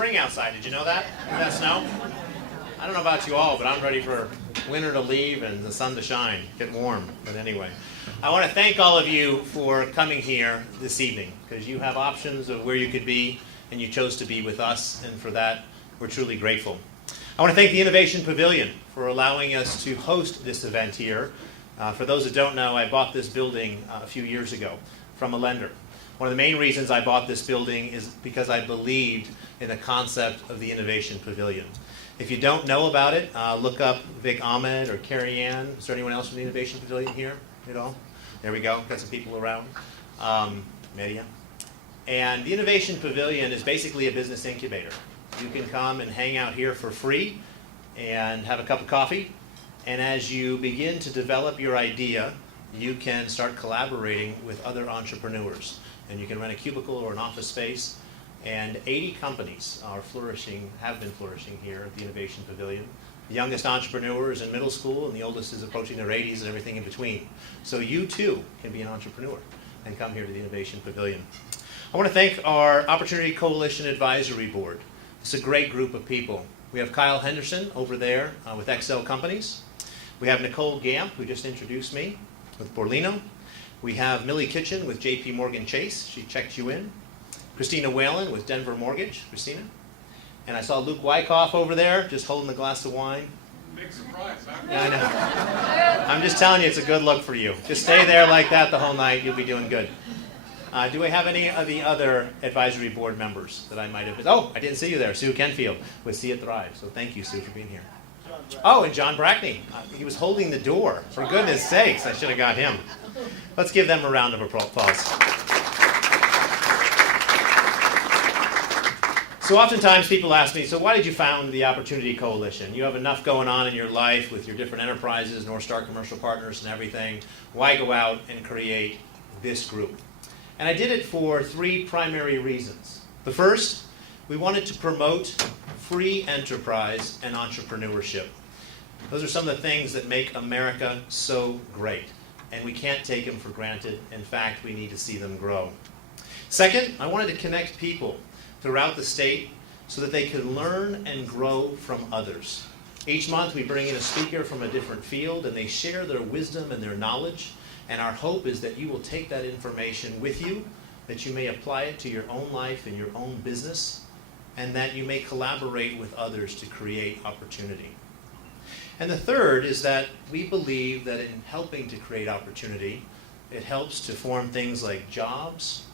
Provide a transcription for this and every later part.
spring outside. Did you know that? Did that snow? I don't know about you all, but I'm ready for winter to leave and the sun to shine, get warm. But anyway, I want to thank all of you for coming here this evening, because you have options of where you could be, and you chose to be with us, and for that, we're truly grateful. I want to thank the Innovation Pavilion for allowing us to host this event here. For those that don't know, I bought this building a few years ago from a lender. One of the main reasons I bought this building is because I believed in the concept of the Innovation Pavilion. If you don't know about it, look up Vic Ahmed or Carrie Ann. Is there anyone else from the Innovation Pavilion here at all? There we go. Got some people around. Media. And the Innovation Pavilion is basically a business incubator. You can come and hang out here for free and have a cup of coffee. And as you begin to develop your idea, you can start collaborating with other entrepreneurs. And you can rent a cubicle or an office space. And 80 companies are flourishing, have been flourishing here at the Innovation Pavilion. The youngest entrepreneur is in middle school, and the oldest is approaching their 80s and everything in between. So you too can be an entrepreneur and come here to the Innovation Pavilion. I want to thank our Opportunity Coalition Advisory Board. It's a great group of people. We have Kyle Henderson over there with Excel Companies. We have Nicole Gamp, who just introduced me, with Borlino. We have Millie Kitchen with JP Morgan Chase. She checked you in. Christina Whalen with Denver Mortgage. Christina. And I saw Luke Wyckoff over there, just holding the glass of wine. Big surprise, huh? Yeah, I know. I'm just telling you, it's a good look for you. Just stay there like that the whole night. You'll be doing good. Do we have any of the other advisory board members that I might have? Oh, I didn't see you there. Sue Kenfield with See It Thrive. So thank you, Sue, for being here. Oh, and John Brackney. He was holding the door. For goodness sakes, I should have got him. Let's give them a round of applause. So oftentimes people ask me, so why did you found the Opportunity Coalition? You have enough going on in your life with your different enterprises, North Star Commercial Partners and everything. Why go out and create this group? And I did it for three primary reasons. The first, we wanted to promote free enterprise and entrepreneurship. Those are some of the things that make America so great, and we can't take them for granted. In fact, we need to see them grow. Second, I wanted to connect people throughout the state so that they can learn and grow from others. Each month we bring in a speaker from a different field, and they share their wisdom and their knowledge. And our hope is that you will take that information with you, that you may apply it to your own life and your own business, and that you may collaborate with others to create opportunity. And the third is that we believe that in helping to create opportunity, it helps to form things like jobs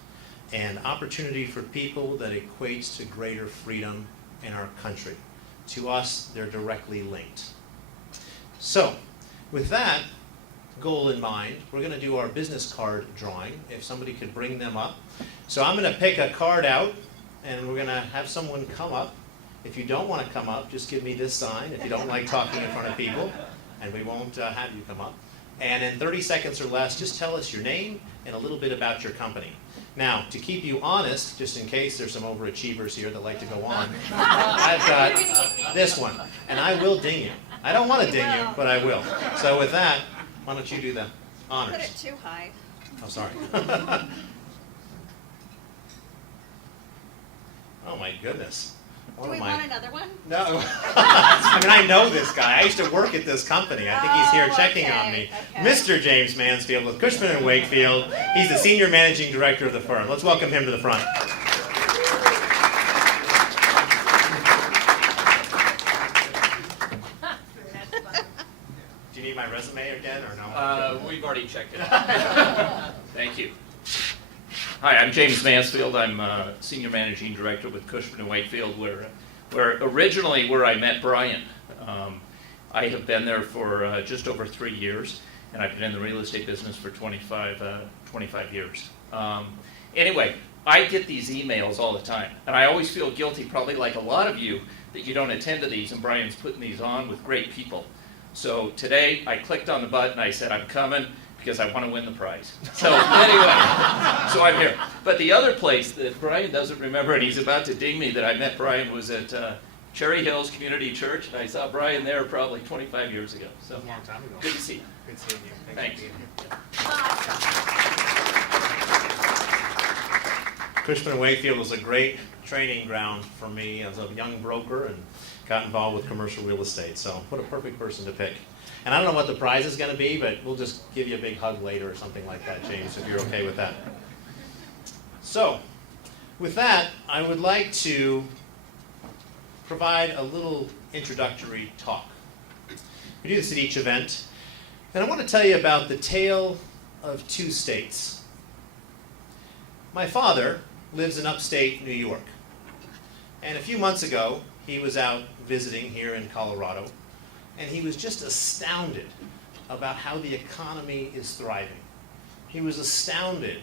and opportunity for people that equates to greater freedom in our country. To us, they're directly linked. So, with that goal in mind, we're going to do our business card drawing, if somebody could bring them up. So I'm going to pick a card out, and we're going to have someone come up. If you don't want to come up, just give me this sign if you don't like talking in front of people, and we won't have you come up. And in 30 seconds or less, just tell us your name and a little bit about your company. Now, to keep you honest, just in case there's some overachievers here that like to go on, I've got this one, and I will ding you. I don't want to ding you, but I will. So with that, why don't you do the honors? Put it too high. Oh, sorry. Oh, my goodness. Do we want another one? No. I mean, I know this guy. I used to work at this company. I think he's here checking on me. Okay. Mr. James Mansfield with Cushman & Wakefield. He's the Senior Managing Director of the firm. Let's welcome him to the front. Do you need my resume again or no? We've already checked it. Thank you. Hi, I'm James Mansfield. I'm Senior Managing Director with Cushman & Wakefield, where originally where I met Brian. I have been there for just over 3 years, and I've been in the real estate business for 25 years. Anyway, I get these emails all the time, and I always feel guilty, probably like a lot of you, that you don't attend to these, and Brian's putting these on with great people. So today, I clicked on the button, I said, I'm coming, because I want to win the prize. So anyway, so I'm here. But the other place that Brian doesn't remember, and he's about to ding me that I met Brian, was at Cherry Hills Community Church, and I saw Brian there probably 25 years ago. So A long time ago. good to see you. Good seeing you. Thanks. For being here. Awesome. Cushman & Wakefield was a great training ground for me as a young broker and got involved with commercial real estate. So what a perfect person to pick. And I don't know what the prize is going to be, but we'll just give you a big hug later or something like that, James, if you're okay with that. So with that, I would like to provide a little introductory talk. We do this at each event. And I want to tell you about the tale of two states. My father lives in upstate New York. And a few months ago, he was out visiting here in Colorado, and he was just astounded about how the economy is thriving. He was astounded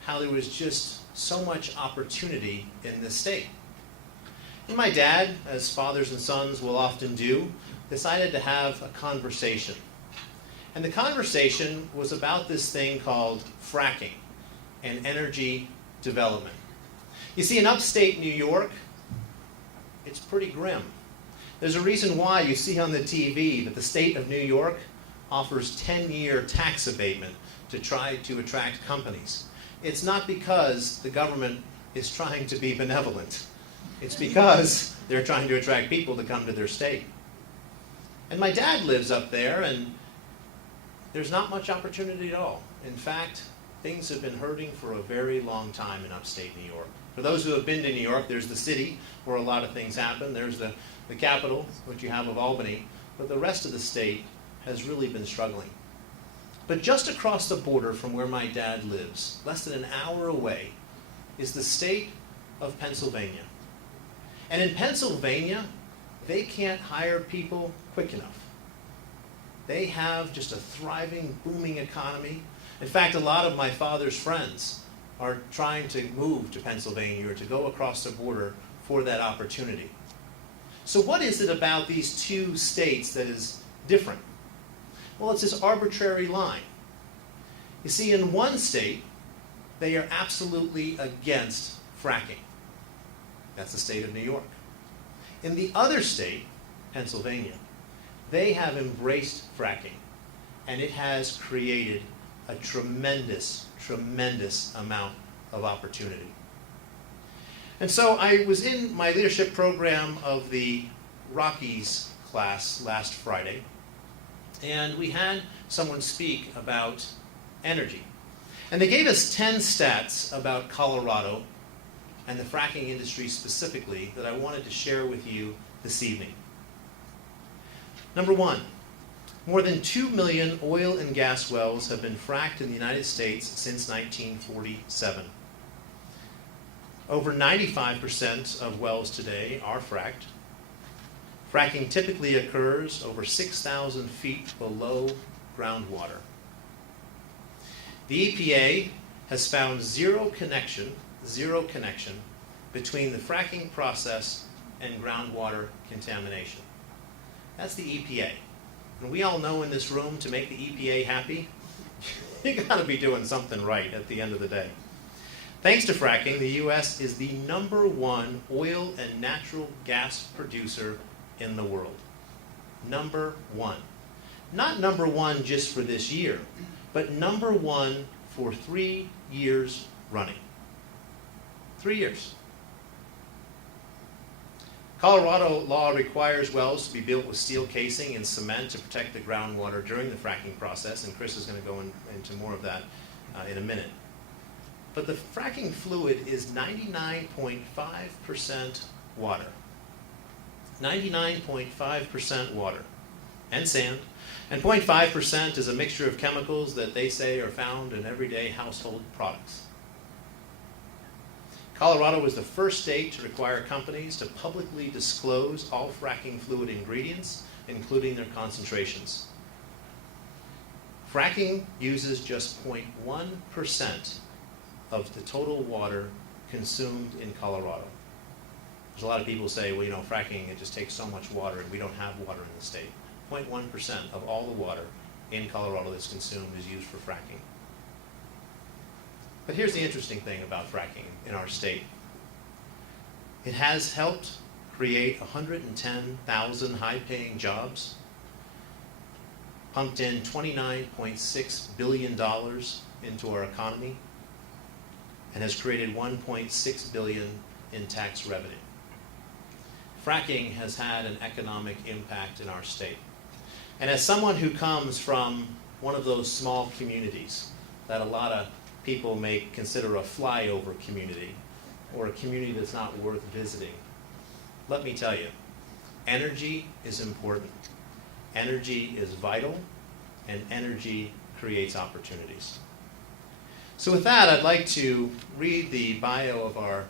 how there was just so much opportunity in this state. And my dad, as fathers and sons will often do, decided to have a conversation. And the conversation was about this thing called fracking and energy development. You see, in upstate New York, it's pretty grim. There's a reason why you see on the TV that the state of New York offers 10-year tax abatement to try to attract companies. It's not because the government is trying to be benevolent. It's because they're trying to attract people to come to their state. And my dad lives up there, and there's not much opportunity at all. In fact, things have been hurting for a very long time in upstate New York. For those who have been to New York, there's the city where a lot of things happen. There's the capital, which you have of Albany. But the rest of the state has really been struggling. But just across the border from where my dad lives, less than an hour away, is the state of Pennsylvania. And in Pennsylvania, they can't hire people quick enough. They have just a thriving, booming economy. In fact, a lot of my father's friends are trying to move to Pennsylvania or to go across the border for that opportunity. So what is it about these two states that is different? Well, it's this arbitrary line. You see, in one state, they are absolutely against fracking. That's the state of New York. In the other state, Pennsylvania, they have embraced fracking, and it has created a tremendous, tremendous amount of opportunity. And so I was in my leadership program of the Rockies class last Friday, and we had someone speak about energy. And they gave us 10 stats about Colorado and the fracking industry specifically that I wanted to share with you this evening. Number one, more than 2 million oil and gas wells have been fracked in the United States since 1947. Over 95% of wells today are fracked. Fracking typically occurs over 6,000 feet below groundwater. The EPA has found zero connection between the fracking process and groundwater contamination. That's the EPA. And we all know in this room, to make the EPA happy, you gotta be doing something right at the end of the day. Thanks to fracking, the U.S. is the #1 oil and natural gas producer in the world. #1. Not #1 just for this year, but #1 for 3 years running. 3 years. Colorado law requires wells to be built with steel casing and cement to protect the groundwater during the fracking process, and Chris is going to go into more of that in a minute. But the fracking fluid is 99.5% water. 99.5% water and sand, and 0.5% is a mixture of chemicals that they say are found in everyday household products. Colorado was the first state to require companies to publicly disclose all fracking fluid ingredients, including their concentrations. Fracking uses just 0.1% of the total water consumed in Colorado. There's a lot of people say, well, you know, fracking, it just takes so much water, and we don't have water in the state. 0.1% of all the water in Colorado that's consumed is used for fracking. But here's the interesting thing about fracking in our state. It has helped create 110,000 high-paying jobs, pumped in $29.6 billion into our economy. and has created $1.6 billion in tax revenue. Fracking has had an economic impact in our state. And as someone who comes from one of those small communities that a lot of people may consider a flyover community, or a community that's not worth visiting, let me tell you, energy is important. Energy is vital, and energy creates opportunities. So with that, I'd like to read the bio of our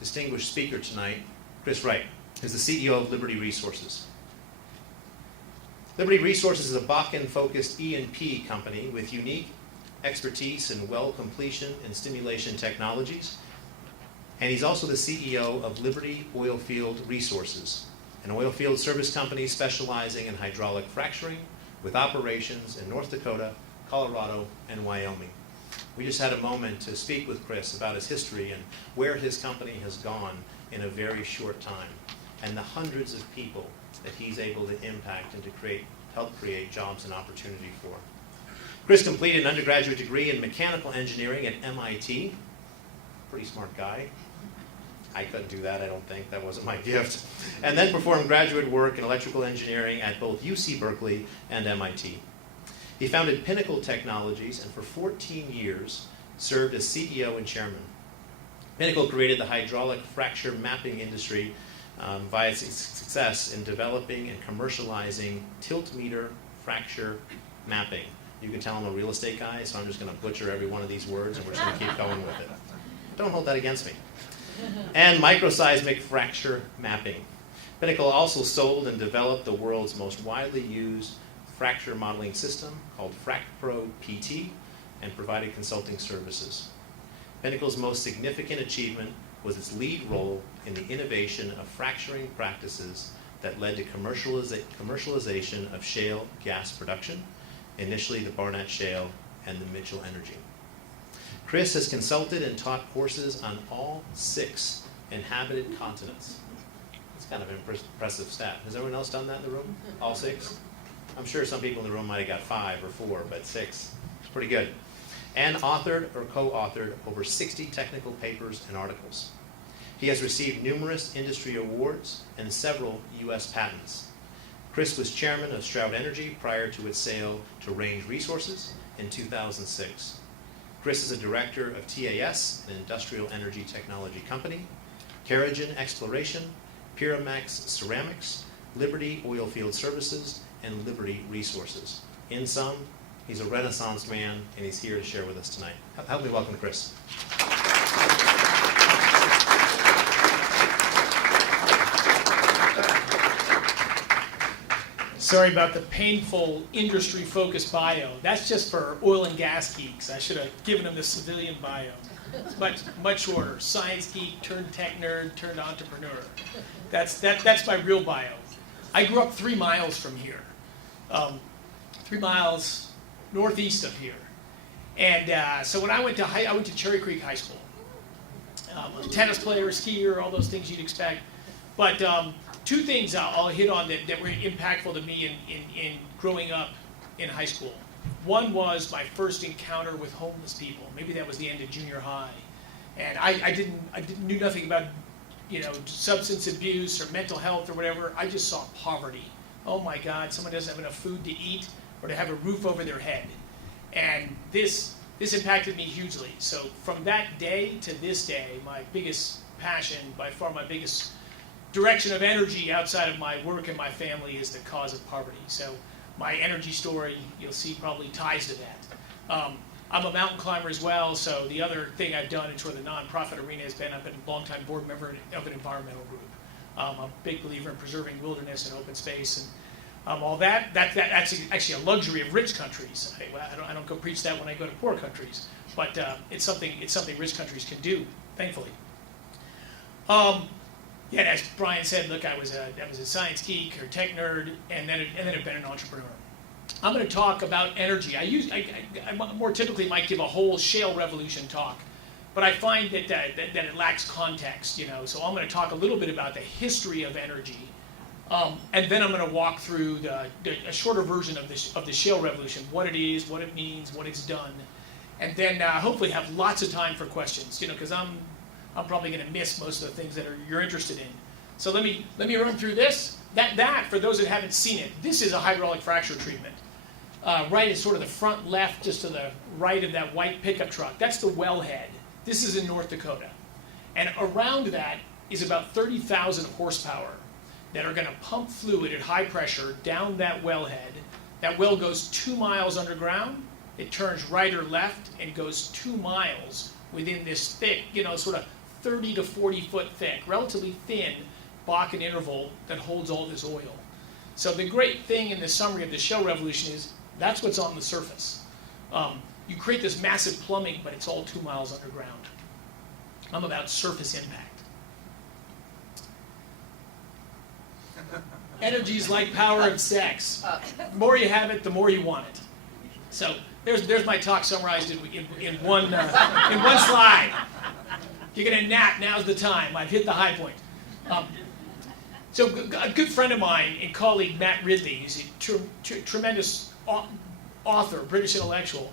distinguished speaker tonight, Chris Wright, who's the CEO of Liberty Resources. Liberty Resources is a Bakken-focused E&P company with unique expertise in well completion and stimulation technologies. And he's also the CEO of Liberty Oilfield Resources, an oilfield service company specializing in hydraulic fracturing with operations in North Dakota, Colorado, and Wyoming. We just had a moment to speak with Chris about his history and where his company has gone in a very short time, and the hundreds of people that he's able to impact and to help create jobs and opportunity for. Chris completed an undergraduate degree in mechanical engineering at MIT. Pretty smart guy. I couldn't do that, I don't think. That wasn't my gift. And then performed graduate work in electrical engineering at both UC Berkeley and MIT. He founded Pinnacle Technologies and for 14 years served as CEO and chairman. Pinnacle created the hydraulic fracture mapping industry via its success in developing and commercializing tilt meter fracture mapping. You can tell I'm a real estate guy, so I'm just going to butcher every one of these words and we're just going to keep going with it. Don't hold that against me. And microseismic fracture mapping. Pinnacle also sold and developed the world's most widely used fracture modeling system called FracPro PT and provided consulting services. Pinnacle's most significant achievement was its lead role in the innovation of fracturing practices that led to commercialization of shale gas production, initially the Barnett Shale and the Mitchell Energy. Chris has consulted and taught courses on all 6 inhabited continents. It's kind of an impressive stat. Has everyone else done that in the room? All 6? I'm sure some people in the room might have got 5 or 4, but 6. It's pretty good. And authored or co-authored over 60 technical papers and articles. He has received numerous industry awards and several U.S. patents. Chris was chairman of Stroud Energy prior to its sale to Range Resources in 2006. Chris is a director of TAS, an industrial energy technology company, Caragen Exploration, Pyramax Ceramics, Liberty Oilfield Services, and Liberty Resources. In sum, he's a Renaissance man, and he's here to share with us tonight. Help me welcome Chris. Sorry about the painful industry-focused bio. That's just for oil and gas geeks. I should have given them the civilian bio. It's much shorter. Science geek turned tech nerd turned entrepreneur. That's my real bio. I grew up 3 miles from here, 3 miles northeast of here, and so when I went to Cherry Creek High School. A tennis player, skier, all those things you'd expect, but. 2 things I'll hit on that were impactful to me in growing up in high school. One was my first encounter with homeless people. Maybe that was the end of junior high, and I knew nothing about substance abuse or mental health or whatever. I just saw poverty. Oh my God, someone doesn't have enough food to eat or to have a roof over their head, and this impacted me hugely. So from that day to this day, my biggest passion, by far my biggest direction of energy outside of my work and my family is the cause of poverty. So my energy story, you'll see, probably ties to that. I'm a mountain climber as well, so the other thing I've done in sort of the nonprofit arena has been I've been a longtime board member of an environmental group. I'm a big believer in preserving wilderness and open space and all that. That's actually a luxury of rich countries. I don't go preach that when I go to poor countries, but it's something rich countries can do, thankfully. Yeah, as Brian said, look, I was a science geek or tech nerd, and then I've been an entrepreneur. I'm going to talk about energy. I more typically might give a whole shale revolution talk, but I find that it lacks context, So I'm going to talk a little bit about the history of energy, and then I'm going to walk through a shorter version of the shale revolution, what it is, what it means, what it's done, and then hopefully have lots of time for questions, because I'm probably going to miss most of the things that you're interested in. So let me run through this. That, for those that haven't seen it, this is a hydraulic fracture treatment. Right is sort of the front left, just to the right of that white pickup truck. That's the wellhead. This is in North Dakota. And around that is about 30,000 horsepower that are going to pump fluid at high pressure down that wellhead. That well goes 2 miles underground. It turns right or left and goes 2 miles within this thick, sort of 30 to 40 foot thick, relatively thin Bakken interval that holds all this oil. So the great thing in the summary of the shale revolution is that's what's on the surface. You create this massive plumbing, but it's all 2 miles underground. I'm about surface impact. Energy is like power and sex. The more you have it, the more you want it. So there's my talk summarized in one slide. You're going to nap, now's the time. I've hit the high point. So a good friend of mine and colleague, Matt Ridley, he's a tremendous author, British intellectual.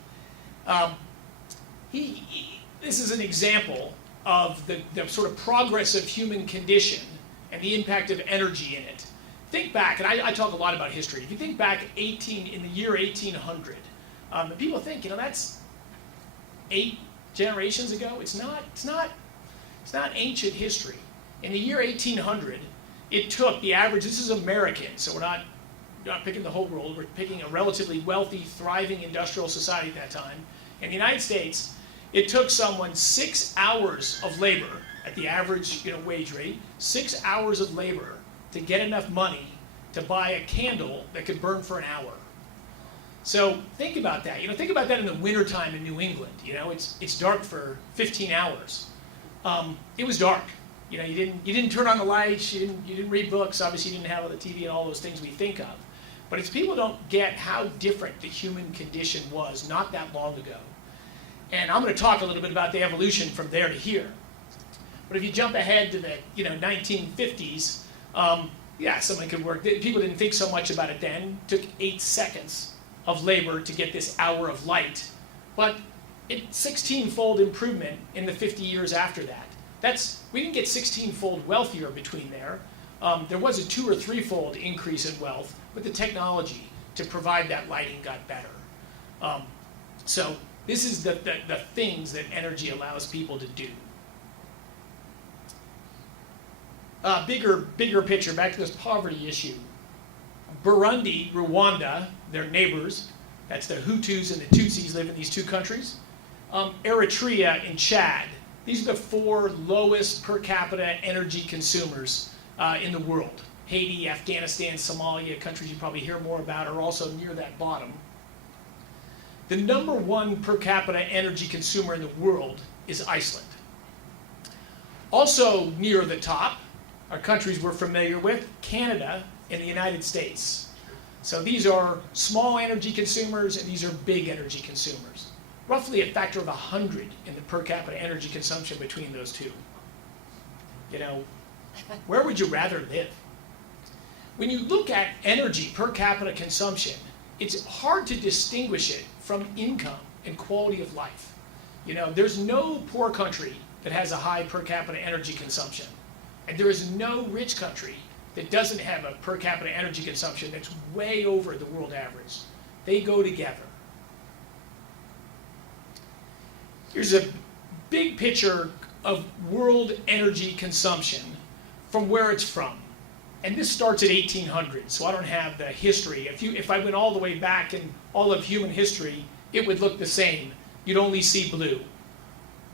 This is an example of the sort of progress of human condition and the impact of energy in it. Think back, and I talk a lot about history. If you think back in the year 1800, people think, that's 8 generations ago. It's not ancient history. In the year 1800, it took the average, this is American, so we're not picking the whole world, we're picking a relatively wealthy, thriving industrial society at that time. In the United States, it took someone 6 hours of labor at the average wage rate, 6 hours of labor to get enough money to buy a candle that could burn for an hour. So think about that. Think about that in the wintertime in New England. It's dark for 15 hours. It was dark. You didn't turn on the lights. You didn't read books. Obviously, you didn't have the TV and all those things we think of. But it's people don't get how different the human condition was not that long ago. And I'm going to talk a little bit about the evolution from there to here. But if you jump ahead to the 1950s, somebody could work. People didn't think so much about it then. It took 8 seconds of labor to get this hour of light. But it's 16-fold improvement in the 50 years after that. We didn't get 16-fold wealthier between there. There was a 2 or 3-fold increase in wealth, but the technology to provide that lighting got better. So this is the things that energy allows people to do. Bigger picture, back to this poverty issue. Burundi, Rwanda, their neighbors, that's the Hutus and the Tutsis live in these 2 countries. Eritrea and Chad, these are the 4 lowest per capita energy consumers in the world. Haiti, Afghanistan, Somalia, countries you probably hear more about, are also near that bottom. The number 1 per capita energy consumer in the world is Iceland. Also near the top are countries we're familiar with, Canada and the United States. So these are small energy consumers and these are big energy consumers. Roughly a factor of 100 in the per capita energy consumption between those 2. Where would you rather live? When you look at energy per capita consumption, it's hard to distinguish it from income and quality of life. There's no poor country that has a high per capita energy consumption. And there is no rich country that doesn't have a per capita energy consumption that's way over the world average. They go together. Here's a big picture of world energy consumption from where it's from. And this starts at 1800, so I don't have the history. If I went all the way back in all of human history, it would look the same. You'd only see blue.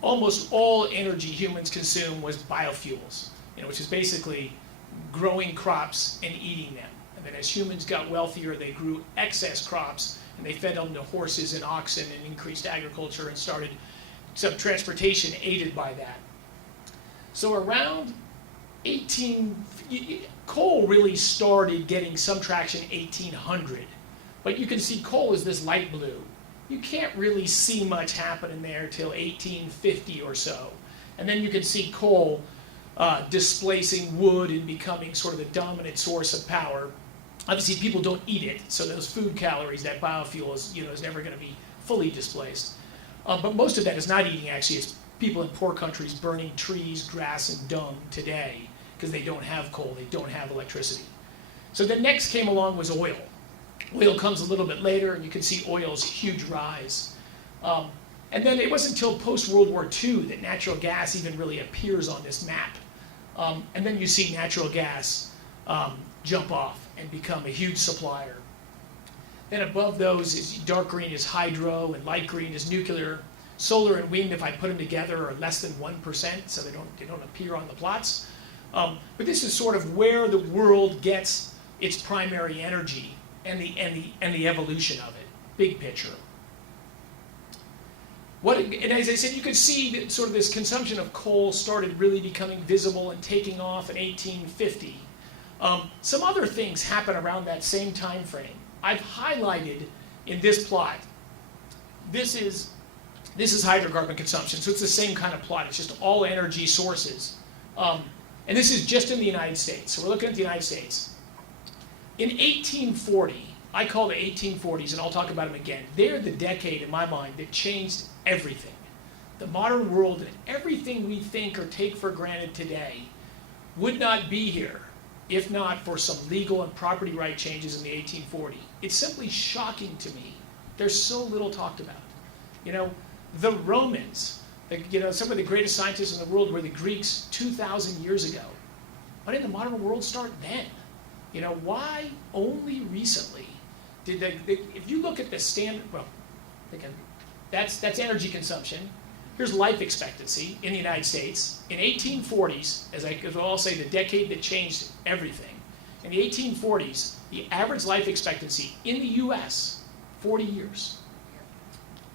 Almost all energy humans consume was biofuels, which is basically growing crops and eating them. And then as humans got wealthier, they grew excess crops, and they fed them to horses and oxen and increased agriculture and started some transportation aided by that. So around coal really started getting some traction in 1800. But you can see coal is this light blue. You can't really see much happening there till 1850 or so. And then you can see coal displacing wood and becoming sort of the dominant source of power. Obviously, people don't eat it, so those food calories, that biofuel is never going to be fully displaced. But most of that is not eating, actually. It's people in poor countries burning trees, grass, and dung today because they don't have coal, they don't have electricity. So the next came along was oil. Oil comes a little bit later, and you can see oil's huge rise. And then it wasn't until post-World War II that natural gas even really appears on this map. And then you see natural gas jump off and become a huge supplier. Then above those is dark green is hydro, and light green is nuclear. Solar and wind, if I put them together, are less than 1%, so they don't appear on the plots. But this is sort of where the world gets its primary energy and the evolution of it, big picture. And as I said, you could see that sort of this consumption of coal started really becoming visible and taking off in 1850. Some other things happen around that same time frame. I've highlighted in this plot. This is hydrocarbon consumption, so it's the same kind of plot. It's just all energy sources. And this is just in the United States. So we're looking at the United States. In 1840, I call the 1840s, and I'll talk about them again. They're the decade, in my mind, that changed everything. The modern world and everything we think or take for granted today would not be here if not for some legal and property right changes in the 1840s. It's simply shocking to me. There's so little talked about. You know, the Romans, some of the greatest scientists in the world were the Greeks 2,000 years ago. Why didn't the modern world start then? You know, why only recently did if you look at the standard, well, that's energy consumption. Here's life expectancy in the United States. In 1840s, as I'll say, the decade that changed everything. In the 1840s, the average life expectancy in the US, 40 years.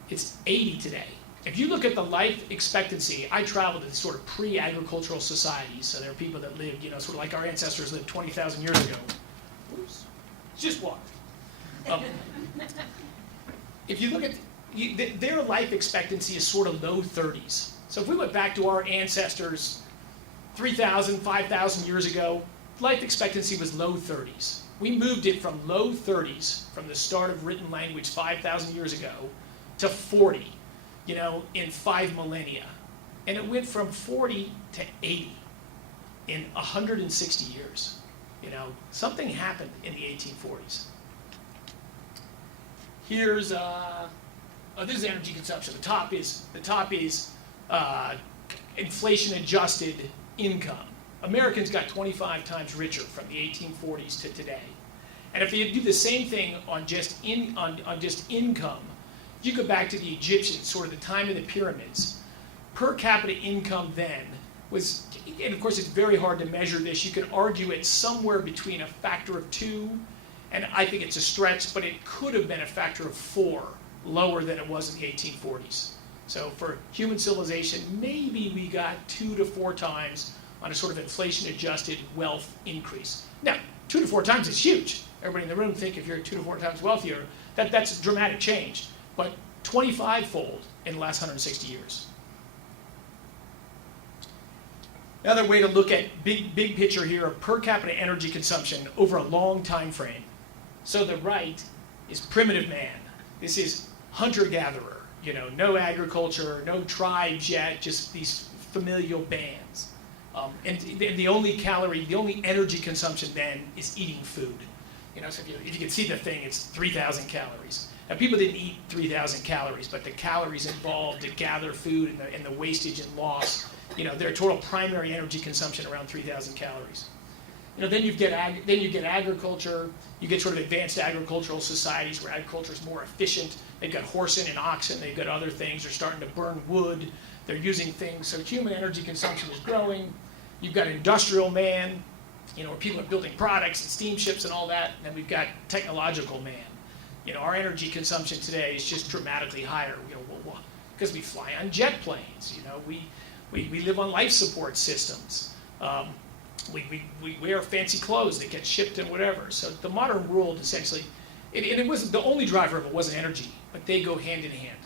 It's 80 today. If you look at the life expectancy, I traveled to sort of pre-agricultural societies, so there are people that lived, sort of like our ancestors lived 20,000 years ago. Oops, just water. If you look at their life expectancy is sort of low 30s. So if we went back to our ancestors 3,000, 5,000 years ago, life expectancy was low 30s. We moved it from low 30s, from the start of written language 5,000 years ago, to 40, in 5 millennia. And it went from 40 to 80 in 160 years. Something happened in the 1840s. Here's this is energy consumption. The top is inflation-adjusted income. Americans got 25 times richer from the 1840s to today. And if you do the same thing on just income, you go back to the Egyptians, sort of the time of the pyramids. Per capita income then was, and of course it's very hard to measure this, you can argue it's somewhere between a factor of 2, and I think it's a stretch, but it could have been a factor of 4 lower than it was in the 1840s. So for human civilization, maybe we got 2 to 4 times on a sort of inflation-adjusted wealth increase. Now, 2 to 4 times is huge. Everybody in the room think if you're 2 to 4 times wealthier, that's a dramatic change. But 25-fold in the last 160 years. Another way to look at big picture here of per capita energy consumption over a long time frame. So the right is primitive man. This is hunter-gatherer. No agriculture, no tribes yet, just these familial bands. And the only energy consumption then is eating food. So if you can see the thing, it's 3,000 calories. Now people didn't eat 3,000 calories, but the calories involved to gather food and the wastage and loss, their total primary energy consumption around 3,000 calories. Then you get agriculture. You get sort of advanced agricultural societies where agriculture is more efficient. They've got horse and oxen. They've got other things. They're starting to burn wood. They're using things. So human energy consumption is growing. You've got industrial man, where people are building products and steamships and all that. And then we've got technological man. Our energy consumption today is just dramatically higher. Because we fly on jet planes. We live on life support systems. We wear fancy clothes that get shipped and whatever. So the modern world essentially, and it wasn't the only driver of it wasn't energy, but they go hand in hand.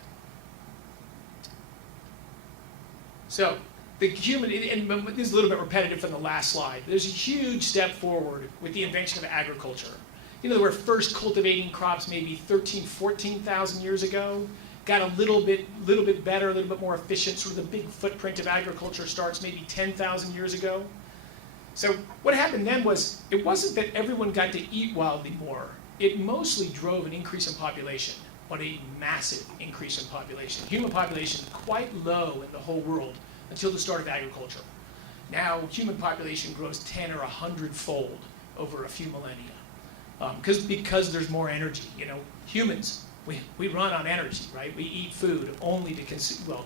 So the human, and this is a little bit repetitive from the last slide. There's a huge step forward with the invention of agriculture. They were first cultivating crops maybe 13,000, 14,000 years ago. got a little bit better, a little bit more efficient. Sort of the big footprint of agriculture starts maybe 10,000 years ago. So what happened then was, it wasn't that everyone got to eat wildly more. It mostly drove an increase in population, but a massive increase in population. Human population is quite low in the whole world until the start of agriculture. Now, human population grows 10 or 100-fold over a few millennia. Because there's more energy. You know, humans, we run on energy, right? We eat food only to consume, well,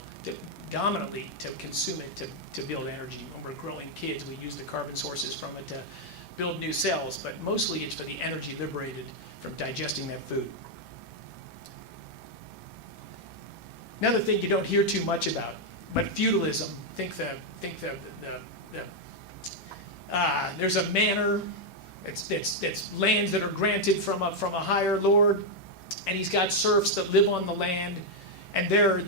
dominantly to consume it to build energy. When we're growing kids, we use the carbon sources from it to build new cells, but mostly it's for the energy liberated from digesting that food. Another thing you don't hear too much about, but feudalism. There's a manor. It's lands that are granted from a higher lord, and he's got serfs that live on the land, and their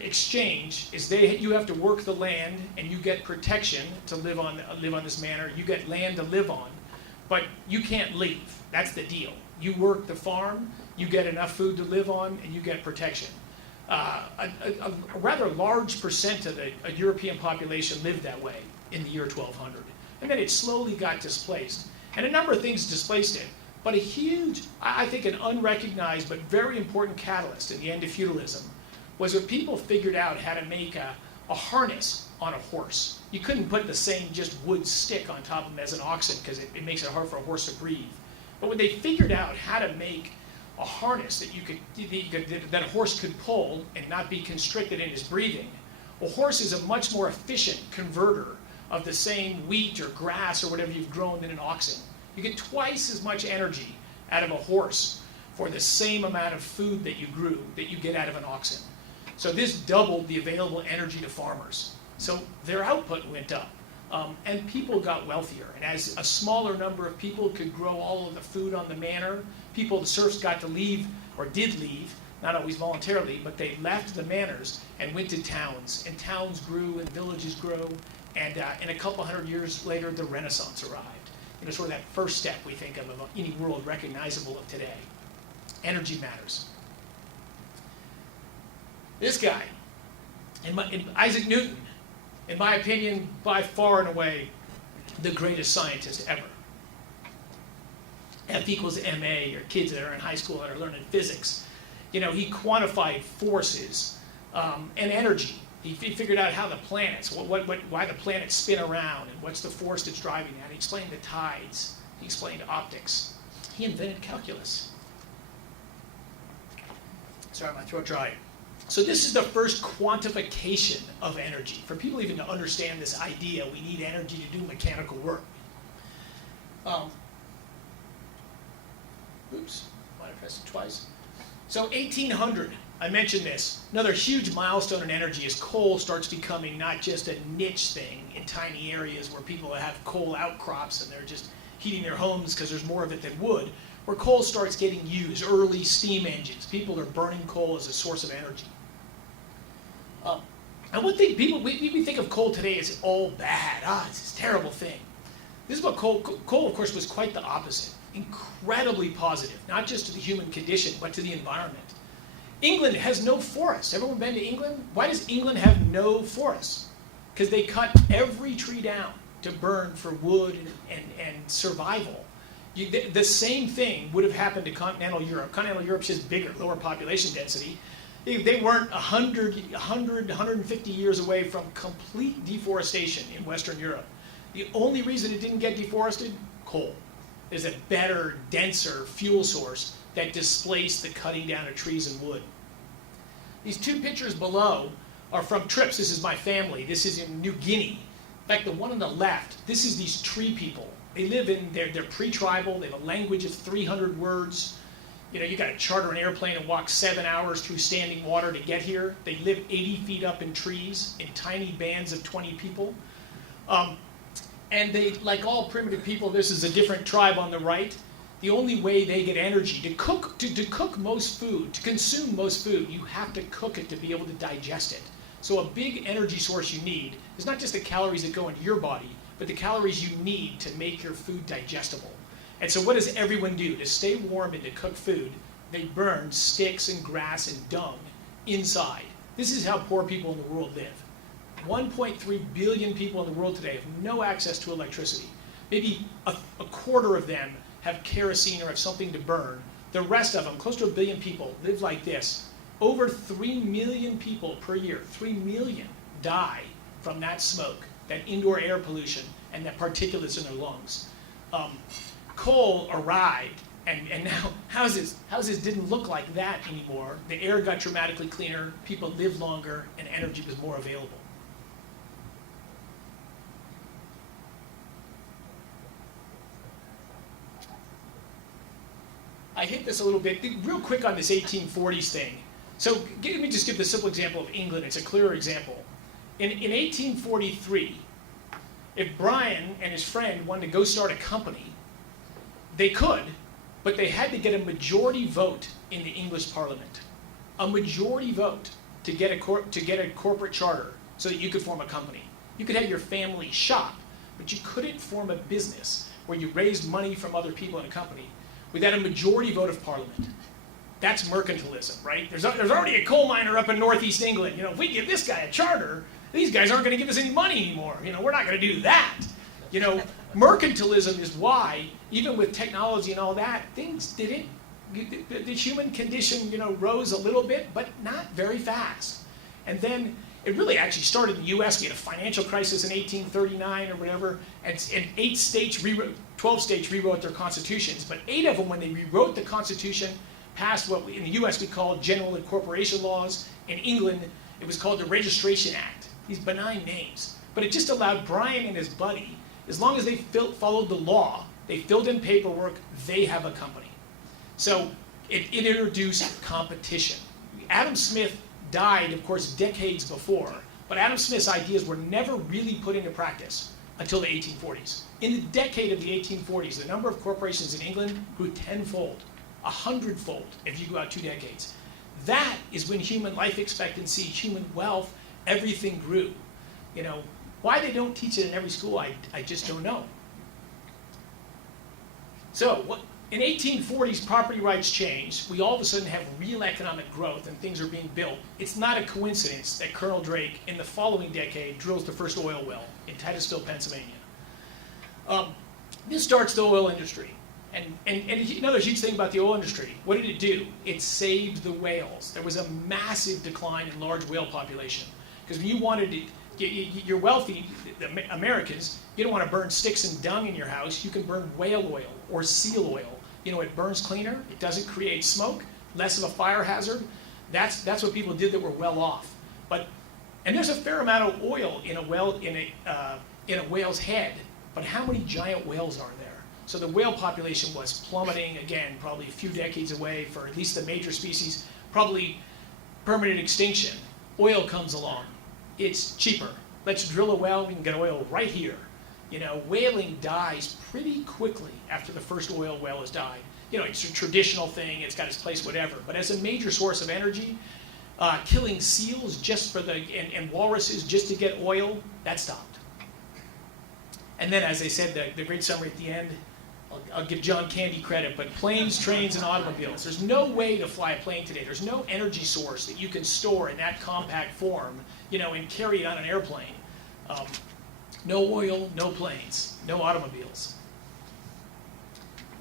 exchange is you have to work the land and you get protection to live on this manor. You get land to live on, but you can't leave. That's the deal. You work the farm, you get enough food to live on, and you get protection. A rather large percent of the European population lived that way in the year 1200. And then it slowly got displaced. And a number of things displaced it. But a huge, I think an unrecognized but very important catalyst in the end of feudalism was when people figured out how to make a harness on a horse. You couldn't put the same just wood stick on top of them as an oxen because it makes it hard for a horse to breathe. But when they figured out how to make a harness that a horse could pull and not be constricted in his breathing, a horse is a much more efficient converter of the same wheat or grass or whatever you've grown than an oxen. You get twice as much energy out of a horse for the same amount of food that you grew that you get out of an oxen. So this doubled the available energy to farmers. So their output went up, and people got wealthier. And as a smaller number of people could grow all of the food on the manor, the serfs got to leave, or did leave, not always voluntarily, but they left the manors and went to towns. And towns grew and villages grew. And a couple hundred years later, the Renaissance arrived. You know, sort of that first step we think of any world recognizable of today. Energy matters. This guy, Isaac Newton, in my opinion, by far and away, the greatest scientist ever. F equals ma, or kids that are in high school that are learning physics. You know, he quantified forces and energy. He figured out how the planets, why the planets spin around, and what's the force that's driving that. He explained the tides. He explained optics. He invented calculus. Sorry, my throat dry. So this is the first quantification of energy. For people even to understand this idea, we need energy to do mechanical work. Oops, might have pressed it twice. So 1800. I mentioned this. Another huge milestone in energy is coal starts becoming not just a niche thing in tiny areas where people have coal outcrops and they're just heating their homes because there's more of it than wood, where coal starts getting used, early steam engines. People are burning coal as a source of energy. And one thing we think of coal today as all bad. It's this terrible thing. This is what coal, of course, was quite the opposite. Incredibly positive, not just to the human condition, but to the environment. England has no forests. Everyone been to England? Why does England have no forests? Because they cut every tree down to burn for wood and survival. The same thing would have happened to continental Europe. Continental Europe's just bigger, lower population density. They weren't 150 years away from complete deforestation in Western Europe. The only reason it didn't get deforested? Coal. There's a better, denser fuel source that displaced the cutting down of trees and wood. These two pictures below are from trips. This is my family. This is in New Guinea. In fact, the one on the left, this is these tree people. They live in, they're pre-tribal. They have a language of 300 words. You know, you got to charter an airplane and walk 7 hours through standing water to get here. They live 80 feet up in trees in tiny bands of 20 people. And they, like all primitive people, this is a different tribe on the right. The only way they get energy to cook most food, to consume most food, you have to cook it to be able to digest it. So a big energy source you need is not just the calories that go into your body, but the calories you need to make your food digestible. And so what does everyone do? To stay warm and to cook food, they burned sticks and grass and dung inside. This is how poor people in the world live. 1.3 billion people in the world today have no access to electricity. Maybe a quarter of them have kerosene or have something to burn. The rest of them, close to 1 billion people, live like this. Over 3 million people per year, 3 million, die from that smoke, that indoor air pollution, and that particulates in their lungs. Coal arrived, and now houses didn't look like that anymore. The air got dramatically cleaner, people lived longer, and energy was more available. I hit this a little bit, real quick on this 1840s thing. So let me just give the simple example of England. It's a clearer example. In 1843, if Brian and his friend wanted to go start a company, they could, but they had to get a majority vote in the English Parliament. A majority vote to get a corporate charter so that you could form a company. You could have your family shop, but you couldn't form a business where you raised money from other people in a company without a majority vote of Parliament. That's mercantilism, right? There's already a coal miner up in Northeast England. You know, if we give this guy a charter, these guys aren't going to give us any money anymore. You know, we're not going to do that. You know, mercantilism is why, even with technology and all that, things didn't, the human condition, you know, rose a little bit, but not very fast. And then it really actually started in the US. We had a financial crisis in 1839 or whatever, and 12 states rewrote their constitutions, but 8 of them, when they rewrote the constitution, passed what in the US we call general incorporation laws. In England, it was called the Registration Act. These benign names. But it just allowed Brian and his buddy, as long as they followed the law, they filled in paperwork, they have a company. So it introduced competition. Adam Smith died, of course, decades before, but Adam Smith's ideas were never really put into practice until the 1840s. In the decade of the 1840s, the number of corporations in England grew tenfold, 100-fold if you go out 2 decades. That is when human life expectancy, human wealth, everything grew. You know, why they don't teach it in every school, I just don't know. So, in 1840s, property rights changed. We all of a sudden have real economic growth and things are being built. It's not a coincidence that Colonel Drake, in the following decade, drills the first oil well in Titusville, Pennsylvania. This starts the oil industry. And another huge thing about the oil industry, what did it do? It saved the whales. There was a massive decline in large whale population. Because when you wanted to, you're wealthy, the Americans, you don't want to burn sticks and dung in your house, you can burn whale oil or seal oil. You know, it burns cleaner, it doesn't create smoke, less of a fire hazard. That's what people did that were well off. And there's a fair amount of oil in a whale's head, but how many giant whales are there? So the whale population was plummeting, again, probably a few decades away for at least the major species, probably permanent extinction. Oil comes along. It's cheaper. Let's drill a well, we can get oil right here. You know, whaling dies pretty quickly after the first oil well has died. You know, it's a traditional thing, it's got its place, whatever. But as a major source of energy, killing seals just for and walruses just to get oil, that stopped. And then, as I said, the great summary at the end, I'll give John Candy credit, but planes, trains, and automobiles. There's no way to fly a plane today. There's no energy source that you can store in that compact form, you know, and carry it on an airplane. No oil, no planes, no automobiles.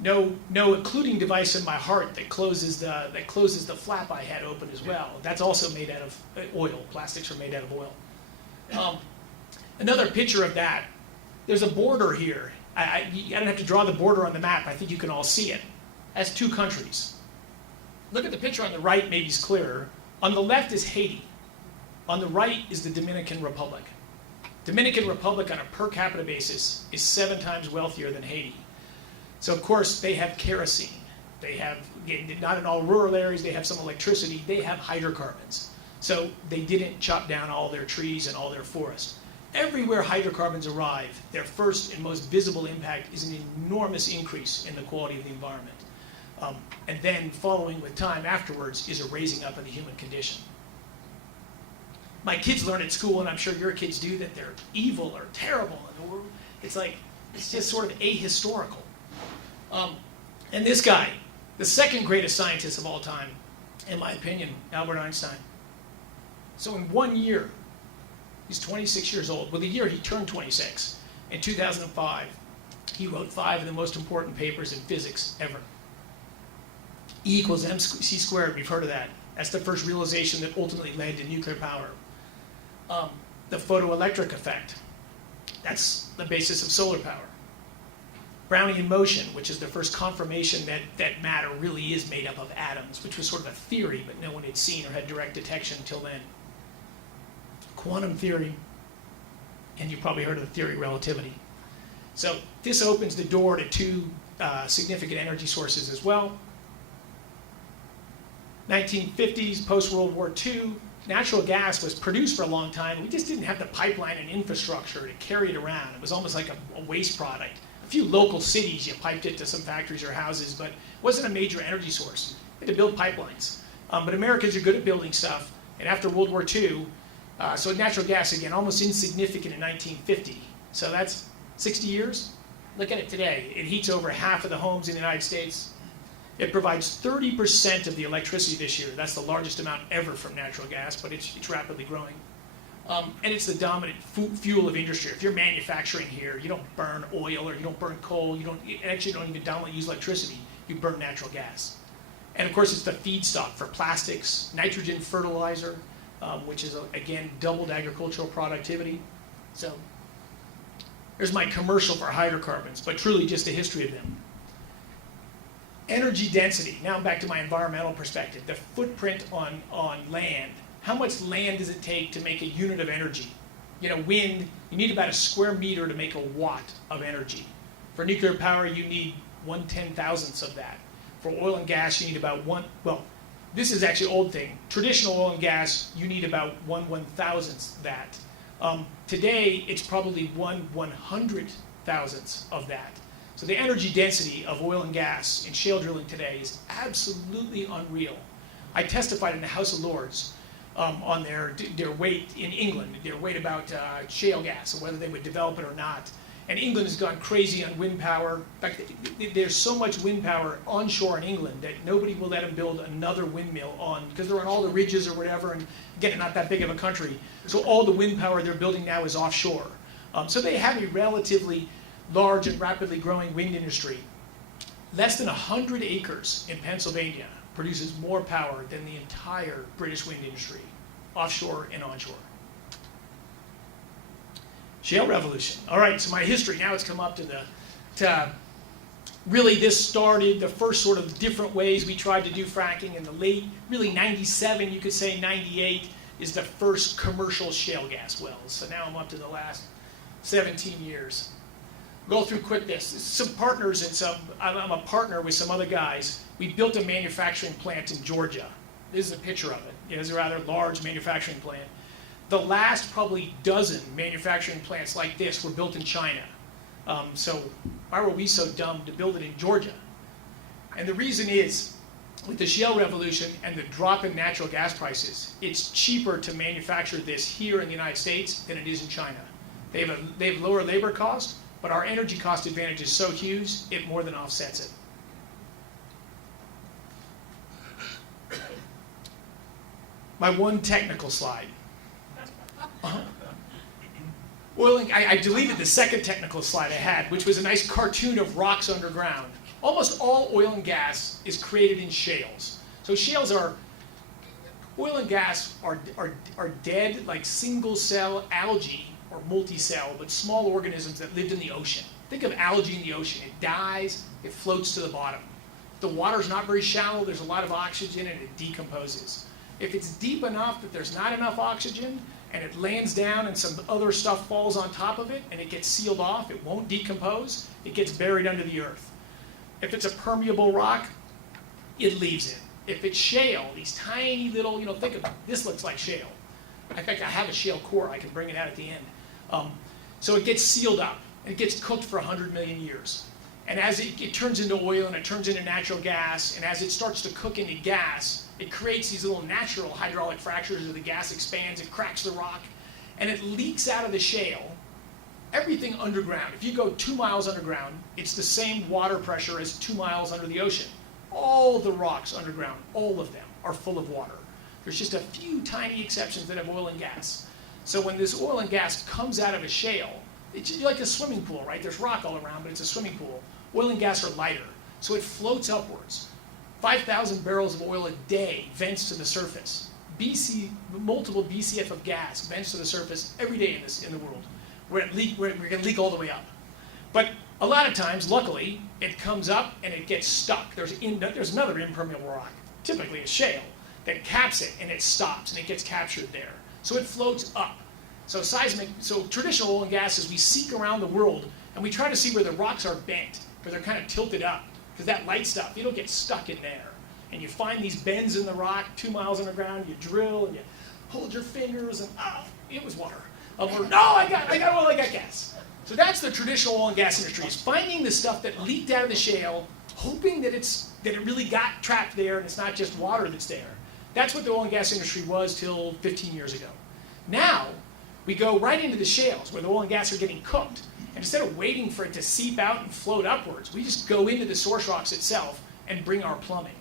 No occluding device in my heart that closes the flap I had open as well. That's also made out of oil. Plastics are made out of oil. Another picture of that. There's a border here. I don't have to draw the border on the map. I think you can all see it. That's 2 countries. Look at the picture on the right, maybe it's clearer. On the left is Haiti. On the right is the Dominican Republic. Dominican Republic on a per capita basis is 7 times wealthier than Haiti. So of course they have kerosene. They have, not in all rural areas, they have some electricity. They have hydrocarbons. So they didn't chop down all their trees and all their forests. Everywhere hydrocarbons arrive, their first and most visible impact is an enormous increase in the quality of the environment. And then following with time afterwards is a raising up of the human condition. My kids learn at school, and I'm sure your kids do, that they're evil or terrible. It's just sort of ahistorical. And this guy, The second greatest scientist of all time, in my opinion, Albert Einstein. So in 1 year, he's 26 years old. Well, the year he turned 26, in 2005, he wrote 5 of the most important papers in physics ever. E equals mc squared, we've heard of that. That's the first realization that ultimately led to nuclear power. The photoelectric effect, that's the basis of solar power. Brownian motion, which is the first confirmation that matter really is made up of atoms, which was sort of a theory, but no one had seen or had direct detection until then. Quantum theory, and you probably heard of the theory of relativity. So this opens the door to 2 significant energy sources as well. 1950s, post-World War II, natural gas was produced for a long time. We just didn't have the pipeline and infrastructure to carry it around. It was almost like a waste product. A few local cities, you piped it to some factories or houses, but it wasn't a major energy source. We had to build pipelines. But Americans are good at building stuff, and after World War II, so natural gas, again, almost insignificant in 1950. So that's 60 years. Look at it today. It heats over half of the homes in the United States. It provides 30% of the electricity this year. That's the largest amount ever from natural gas, but it's rapidly growing. And it's the dominant fuel of industry. If you're manufacturing here, you don't burn oil or you don't burn coal. You actually don't even dominantly use electricity. You burn natural gas. And of course, it's the feedstock for plastics, nitrogen fertilizer, which is, again, doubled agricultural productivity. So here's my commercial for hydrocarbons, but truly just a history of them. Energy density. Now I'm back to my environmental perspective. The footprint on land. How much land does it take to make a unit of energy? You know, wind, you need about a square meter to make a watt of energy. For nuclear power, you need 1/10,000th of that. For oil and gas, you need about this is actually an old thing. Traditional oil and gas, you need about 1/1000th that. Today, it's probably 1/100,000th of that. So the energy density of oil and gas in shale drilling today is absolutely unreal. I testified in the House of Lords on their weight in England, their weight about shale gas and whether they would develop it or not. And England has gone crazy on wind power. In fact, there's so much wind power onshore in England that nobody will let them build another windmill on, because they're on all the ridges or whatever, and again, not that big of a country. So all the wind power they're building now is offshore. So they have a relatively large and rapidly growing wind industry. Less than 100 acres in Pennsylvania produces more power than the entire British wind industry, offshore and onshore. Shale Revolution. All right, so my history, now it's come up to really this started the first sort of different ways we tried to do fracking in the late, really 97, you could say 98, is the first commercial shale gas wells. So now I'm up to the last 17 years. Go through quick this. Some partners and I'm a partner with some other guys. We built a manufacturing plant in Georgia. This is a picture of it. It's a rather large manufacturing plant. The last probably dozen manufacturing plants like this were built in China. So why were we so dumb to build it in Georgia? And the reason is, with the shale revolution and the drop in natural gas prices, it's cheaper to manufacture this here in the United States than it is in China. They have lower labor cost, but our energy cost advantage is so huge, it more than offsets it. My one technical slide. I deleted the second technical slide I had, which was a nice cartoon of rocks underground. Almost all oil and gas is created in shales. So shales oil and gas are dead, like single cell algae, or multi-cell, but small organisms that lived in the ocean. Think of algae in the ocean. It dies, it floats to the bottom. The water's not very shallow, there's a lot of oxygen, and it decomposes. If it's deep enough that there's not enough oxygen, and it lands down and some other stuff falls on top of it, and it gets sealed off, it won't decompose, it gets buried under the earth. If it's a permeable rock, it leaves it. If it's shale, these tiny little, think of this looks like shale. In fact, I have a shale core, I can bring it out at the end. So it gets sealed up, and it gets cooked for 100 million years. And as it turns into oil, and it turns into natural gas, and as it starts to cook into gas, it creates these little natural hydraulic fractures as the gas expands, it cracks the rock, and it leaks out of the shale. Everything underground, if you go 2 miles underground, it's the same water pressure as 2 miles under the ocean. all the rocks underground, all of them, are full of water. There's just a few tiny exceptions that have oil and gas. So when this oil and gas comes out of a shale, it's like a swimming pool, right? There's rock all around, but it's a swimming pool. Oil and gas are lighter, so it floats upwards. 5,000 barrels of oil a day vents to the surface. Multiple BCF of gas vents to the surface every day in the world. We're going to leak all the way up. But a lot of times, luckily, it comes up and it gets stuck. There's another impermeable rock, typically a shale, that caps it and it stops and it gets captured there. So it floats up. So traditional oil and gas is we seek around the world and we try to see where the rocks are bent, where they're kind of tilted up. Because that light stuff, you don't get stuck in there. And you find these bends in the rock 2 miles underground, you drill and you hold your fingers and it was water. Or no, I got oil, I got gas. So that's the traditional oil and gas industry, is finding the stuff that leaked out of the shale, hoping that it really got trapped there and it's not just water that's there. That's what the oil and gas industry was till 15 years ago. Now, we go right into the shales where the oil and gas are getting cooked. And instead of waiting for it to seep out and float upwards, we just go into the source rocks itself and bring our plumbing.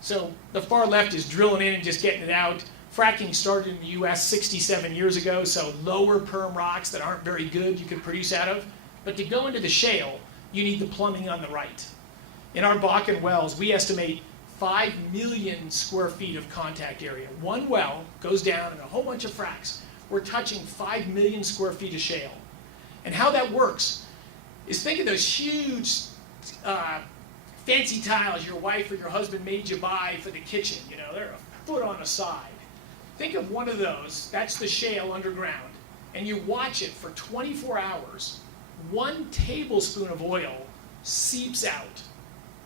So the far left is drilling in and just getting it out. Fracking started in the US 67 years ago, so lower perm rocks that aren't very good you can produce out of. But to go into the shale, you need the plumbing on the right. In our Bakken wells, we estimate 5 million square feet of contact area. One well goes down and a whole bunch of fracks. We're touching 5 million square feet of shale. And how that works is, think of those huge fancy tiles your wife or your husband made you buy for the kitchen. You know, they're a foot on a side. Think of one of those, that's the shale underground, and you watch it for 24 hours. 1 tablespoon of oil seeps out.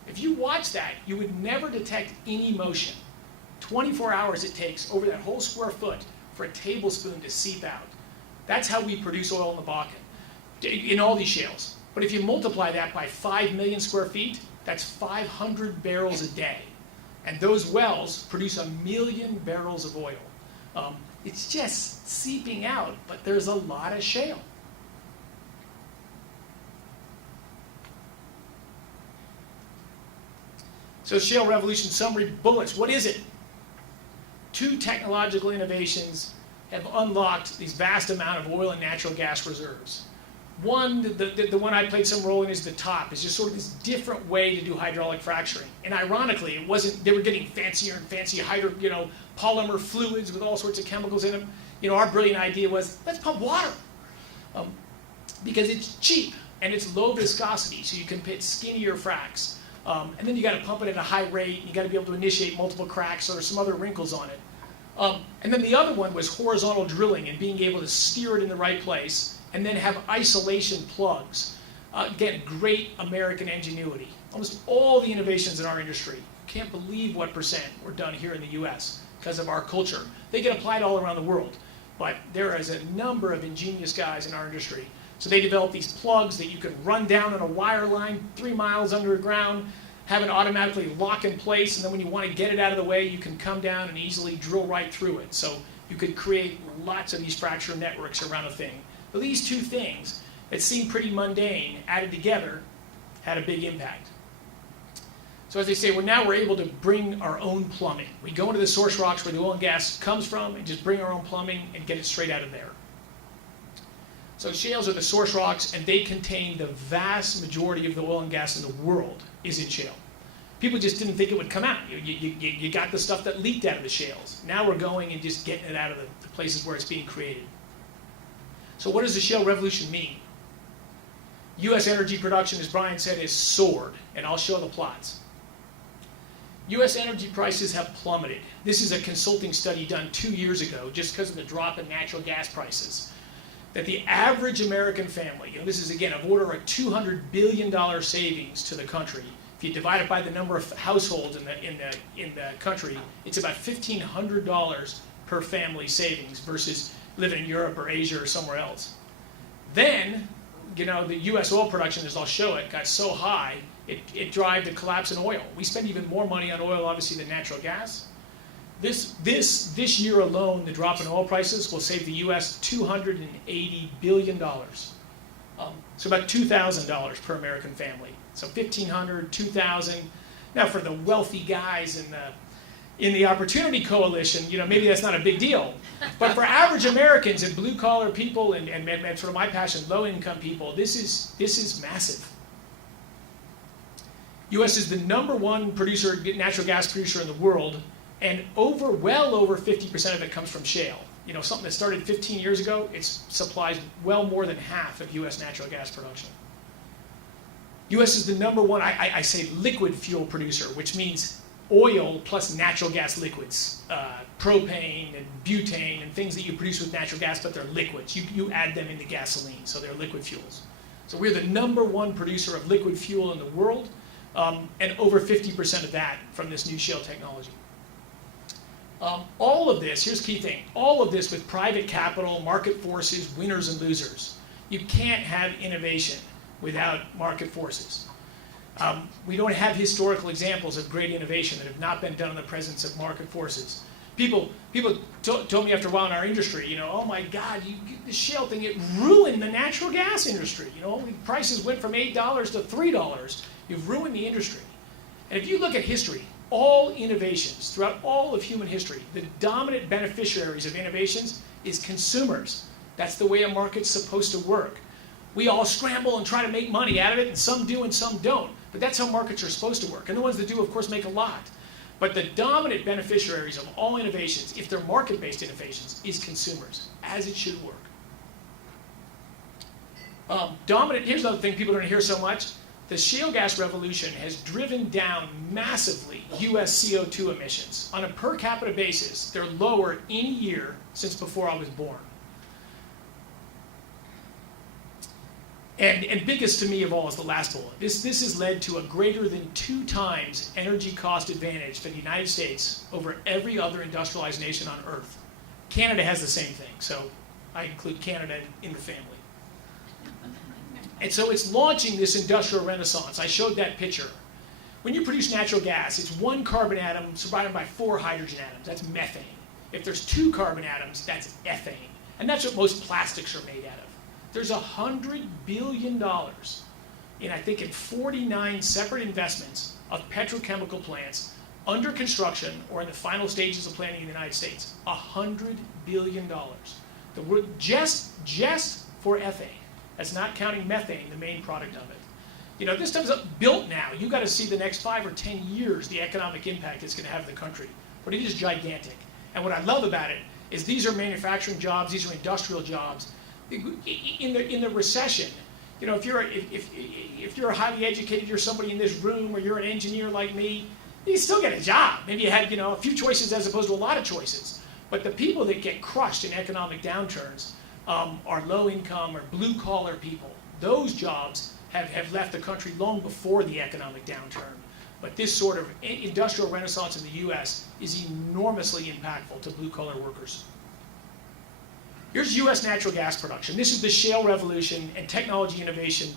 If you watch that, you would never detect any motion. 24 hours it takes over that whole square foot for a tablespoon to seep out. That's how we produce oil in the Bakken, in all these shales. But if you multiply that by 5 million square feet, that's 500 barrels a day. And those wells produce 1 million barrels of oil. It's just seeping out, but there's a lot of shale. So Shale Revolution summary bullets, what is it? 2 technological innovations have unlocked these vast amount of oil and natural gas reserves. One, the one I played some role in, is the top. It's just sort of this different way to do hydraulic fracturing. And ironically, it wasn't, they were getting fancier and fancier polymer fluids with all sorts of chemicals in them. Our brilliant idea was, let's pump water. Because it's cheap and it's low viscosity, so you can put skinnier fracks. And then you got to pump it at a high rate. You got to be able to initiate multiple cracks or some other wrinkles on it. And then the other one was horizontal drilling and being able to steer it in the right place, and then have isolation plugs. Again, great American ingenuity. Almost all the innovations in our industry, can't believe what % were done here in the US because of our culture. They get applied all around the world, but there is a number of ingenious guys in our industry. So they developed these plugs that you could run down on a wire line 3 miles underground, have it automatically lock in place, and then when you want to get it out of the way, you can come down and easily drill right through it. So you could create lots of these fracture networks around a thing. But these 2 things that seem pretty mundane, added together, had a big impact. So as they say, we're able to bring our own plumbing. We go into the source rocks where the oil and gas comes from and just bring our own plumbing and get it straight out of there. So shales are the source rocks, and they contain the vast majority of the oil and gas in the world is in shale. People just didn't think it would come out. You got the stuff that leaked out of the shales. Now we're going and just getting it out of the places where it's being created. So what does the shale revolution mean? U.S. energy production, as Brian said, has soared, and I'll show the plots. U.S. energy prices have plummeted. This is a consulting study done 2 years ago, just because of the drop in natural gas prices. That the average American family, this is again of order of $200 billion savings to the country. If you divide it by the number of households in the country, it's about $1,500 per family savings versus living in Europe or Asia or somewhere else. Then, the U.S. oil production, as I'll show it, got so high, it drove the collapse in oil. We spend even more money on oil, obviously, than natural gas. This year alone, the drop in oil prices will save the U.S. $280 billion. So about $2,000 per American family. So $1,500, $2,000. Now, for the wealthy guys in the Opportunity Coalition, maybe that's not a big deal. But for average Americans and blue-collar people and sort of my passion, low-income people, this is massive. U.S. is the #1 natural gas producer in the world, and well over 50% of it comes from shale. Something that started 15 years ago, it supplies well more than half of U.S. natural gas production. U.S. is the #1, I say, liquid fuel producer, which means oil plus natural gas liquids, propane and butane and things that you produce with natural gas, but they're liquids. You add them into gasoline, so they're liquid fuels. So we're the #1 producer of liquid fuel in the world, and over 50% of that from this new shale technology. All of this, here's the key thing, all of this with private capital, market forces, winners and losers. You can't have innovation without market forces. We don't have historical examples of great innovation that have not been done in the presence of market forces. People told me after a while in our industry, oh my God, the shale thing, it ruined the natural gas industry. Prices went from $8 to $3. You've ruined the industry. And if you look at history, all innovations throughout all of human history, the dominant beneficiaries of innovations is consumers. That's the way a market's supposed to work. We all scramble and try to make money out of it, and some do and some don't. But that's how markets are supposed to work. And the ones that do, of course, make a lot. But the dominant beneficiaries of all innovations, if they're market-based innovations, is consumers, as it should work. Here's another thing people don't hear so much. The shale gas revolution has driven down massively U.S. CO2 emissions. On a per capita basis, they're lower any year since before I was born. And biggest to me of all is the last bullet. This has led to a greater than 2 times energy cost advantage for the United States over every other industrialized nation on Earth. Canada has the same thing, so I include Canada in the family. And so it's launching this industrial renaissance. I showed that picture. When you produce natural gas, it's 1 carbon atom surrounded by 4 hydrogen atoms. That's methane. If there's 2 carbon atoms, that's ethane. And that's what most plastics are made out of. There's $100 billion in 49 separate investments of petrochemical plants under construction or in the final stages of planning in the United States. $100 billion. The word just for ethane. That's not counting methane, the main product of it. This stuff's built now. You got to see the next 5 or 10 years the economic impact it's going to have in the country. But it is gigantic. And what I love about it is these are manufacturing jobs. These are industrial jobs. In the recession, if you're highly educated, you're somebody in this room, or you're an engineer like me, you still get a job. Maybe you had a few choices as opposed to a lot of choices. But the people that get crushed in economic downturns are low income or blue collar people. Those jobs have left the country long before the economic downturn. But this sort of industrial renaissance in the U.S. is enormously impactful to blue collar workers. Here's U.S. natural gas production. This is the shale revolution and technology innovation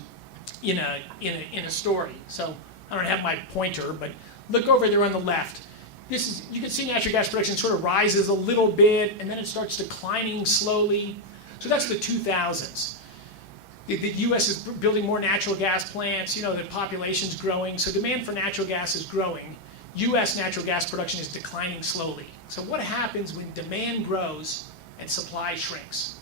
in a story. So I don't have my pointer, but look over there on the left. You can see natural gas production sort of rises a little bit, and then it starts declining slowly. So that's the 2000s. The U.S. is building more natural gas plants. The population's growing, so demand for natural gas is growing. U.S. natural gas production is declining slowly. So what happens when demand grows and supply shrinks?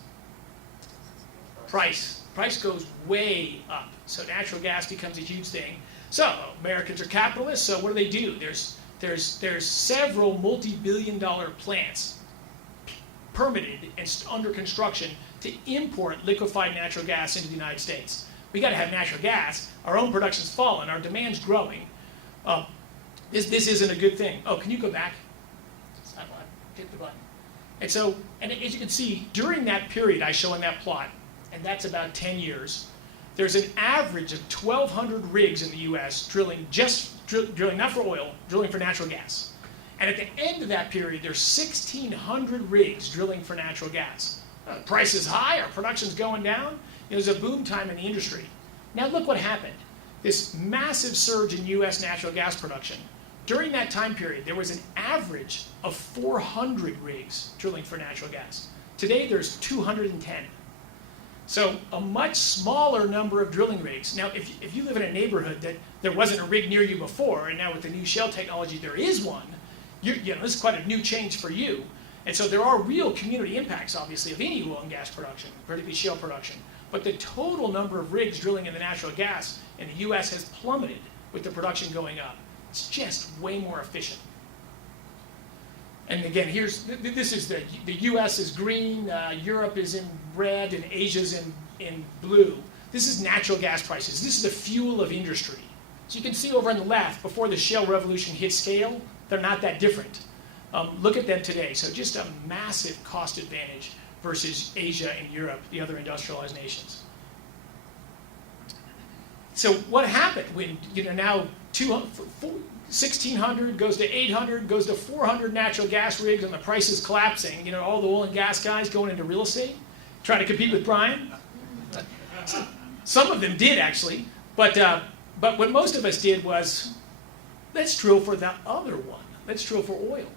Price goes way up. So natural gas becomes a huge thing. So Americans are capitalists, so what do? There's several multi-billion-dollar plants permitted and under construction to import liquefied natural gas into the United States. We got to have natural gas. Our own production's fallen. Our demand's growing. This isn't a good thing. Oh, can you go back? Hit the button. And so, and as you can see, during that period I show in that plot, and that's about 10 years, there's an average of 1,200 rigs in the U.S. drilling not for oil, drilling for natural gas. And at the end of that period, there's 1,600 rigs drilling for natural gas. Price is high, our production's going down. There's a boom time in the industry. Now look what happened. This massive surge in U.S. natural gas production. During that time period, there was an average of 400 rigs drilling for natural gas. Today, there's 210. So a much smaller number of drilling rigs. Now, if you live in a neighborhood that there wasn't a rig near you before, and now with the new shale technology there is one, you know, this is quite a new change for you. And so there are real community impacts, obviously, of any oil and gas production, particularly shale production. But the total number of rigs drilling in the natural gas in the U.S. has plummeted with the production going up. It's just way more efficient. And again, this is the U.S. is green, Europe is in red, and Asia's in blue. This is natural gas prices. This is the fuel of industry. So you can see over on the left, before the shale revolution hit scale, they're not that different. Look at them today. So just a massive cost advantage versus Asia and Europe, the other industrialized nations. So what happened when, you know, now 1,600 goes to 800, goes to 400 natural gas rigs, and the price is collapsing? You know, all the oil and gas guys going into real estate, trying to compete with Brian. Some of them did actually, but what most of us did was, let's drill for the other one. Let's drill for oil.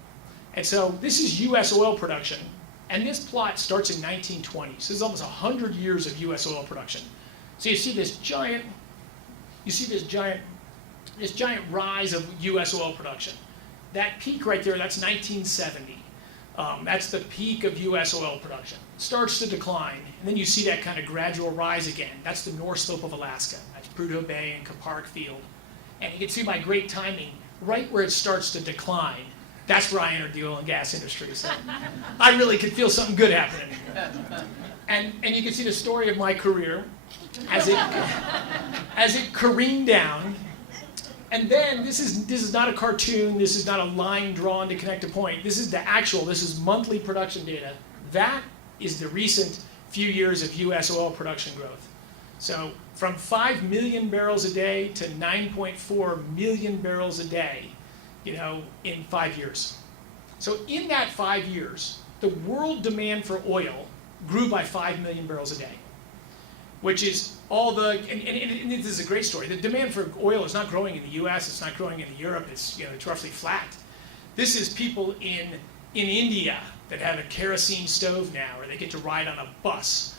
And so this is U.S. oil production, and this plot starts in 1920. So this is almost 100 years of U.S. oil production. So you see this giant rise of U.S. oil production. That peak right there, that's 1970. That's the peak of U.S. oil production. Starts to decline, and then you see that kind of gradual rise again. That's the North Slope of Alaska. That's Prudhoe Bay and Kupark Field. And you can see by great timing, right where it starts to decline, that's where I entered the oil and gas industry. So I really could feel something good happening. And you can see the story of my career as it careened down. And then this is not a cartoon, this is not a line drawn to connect a point. This is this is monthly production data. That is the recent few years of US oil production growth. So from 5 million barrels a day to 9.4 million barrels a day, you know, in 5 years. So in that 5 years, the world demand for oil grew by 5 million barrels a day, which is all the, and this is a great story. The demand for oil is not growing in the US, it's not growing in Europe, it's, you know, it's roughly flat. This is people in India that have a kerosene stove now, or they get to ride on a bus.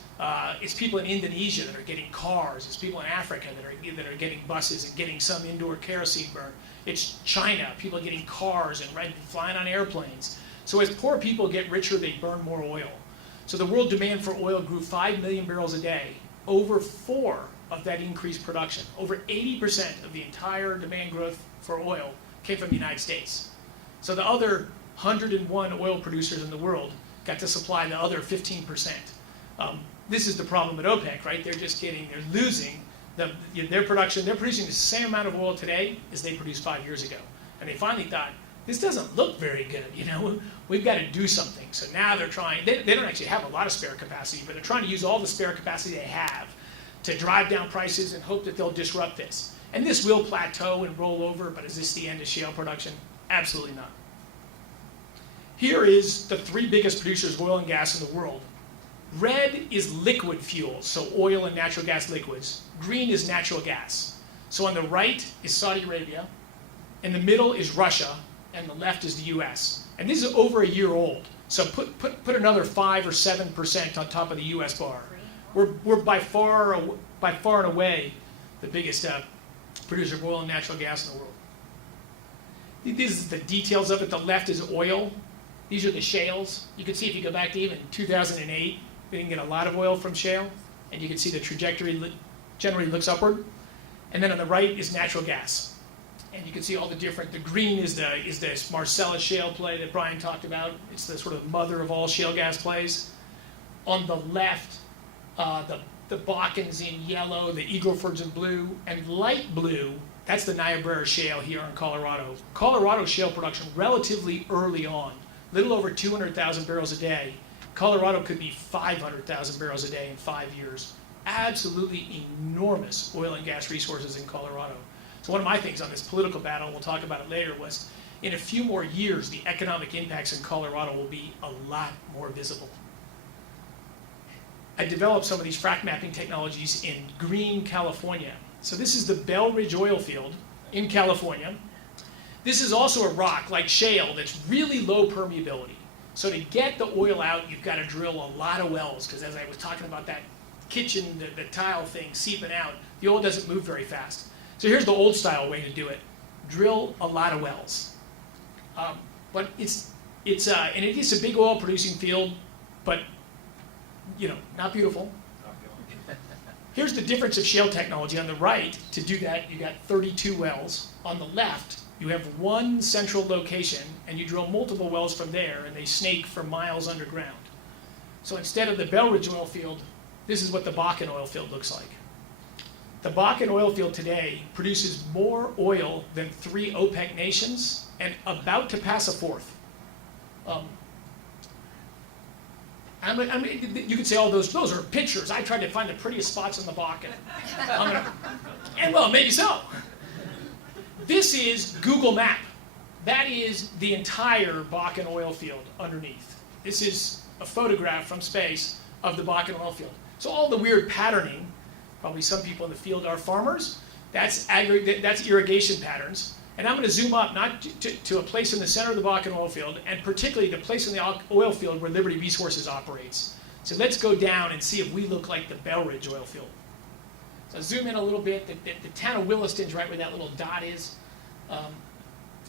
It's people in Indonesia that are getting cars. It's people in Africa that are getting buses and getting some indoor kerosene burn. It's China, people are getting cars and flying on airplanes. So as poor people get richer, they burn more oil. So the world demand for oil grew 5 million barrels a day. Over 4 of that increased production, over 80% of the entire demand growth for oil came from the United States. So the other 101 oil producers in the world got to supply the other 15%. This is the problem at OPEC, right? They're losing their production. They're producing the same amount of oil today as they produced 5 years ago. And they finally thought, this doesn't look very good, you know? We've got to do something. So now they're trying, they don't actually have a lot of spare capacity, but they're trying to use all the spare capacity they have to drive down prices and hope that they'll disrupt this. And this will plateau and roll over, but is this the end of shale production? Absolutely not. Here is the 3 biggest producers of oil and gas in the world. Red is liquid fuels, so oil and natural gas liquids. Green is natural gas. So on the right is Saudi Arabia, in the middle is Russia, and the left is the US. And this is over a year old. So put another 5 or 7% on top of the US bar. We're by far and away the biggest producer of oil and natural gas in the world. These are the details of it. The left is oil. These are the shales. You can see if you go back to even 2008, we didn't get a lot of oil from shale. And you can see the trajectory generally looks upward. And then on the right is natural gas. And you can see all the different, the green is the Marcellus shale play that Brian talked about. It's the sort of mother of all shale gas plays. On the left, the Bakken's in yellow, the Eagle Ford's in blue, and light blue, that's the Niobrara shale here in Colorado. Colorado shale production relatively early on, little over 200,000 barrels a day. Colorado could be 500,000 barrels a day in 5 years. Absolutely enormous oil and gas resources in Colorado. So one of my things on this political battle, and we'll talk about it later, was in a few more years, the economic impacts in Colorado will be a lot more visible. I developed some of these frac mapping technologies in Green, California. So this is the Bell Ridge oil field in California. This is also a rock, like shale, that's really low permeability. So to get the oil out, you've got to drill a lot of wells, because as I was talking about that kitchen, the tile thing seeping out, the oil doesn't move very fast. So here's the old style way to do it. Drill a lot of wells. But it's and it is a big oil producing field, but not beautiful. Here's the difference of shale technology. On the right, to do that, you got 32 wells. On the left, you have one central location, and you drill multiple wells from there, and they snake for miles underground. So instead of the Belridge oil field, this is what the Bakken oil field looks like. The Bakken oil field today produces more oil than 3 OPEC nations, and about to pass a fourth. You could say, oh, those are pictures. I tried to find the prettiest spots in the Bakken. And well, maybe so. This is Google Map. That is the entire Bakken oil field underneath. This is a photograph from space of the Bakken oil field. So all the weird patterning, probably some people in the field are farmers, that's irrigation patterns. And I'm going to zoom up not to a place in the center of the Bakken oil field, and particularly the place in the oil field where Liberty Resources operates. So let's go down and see if we look like the Belridge oil field. So zoom in a little bit. The town of Williston's right where that little dot is.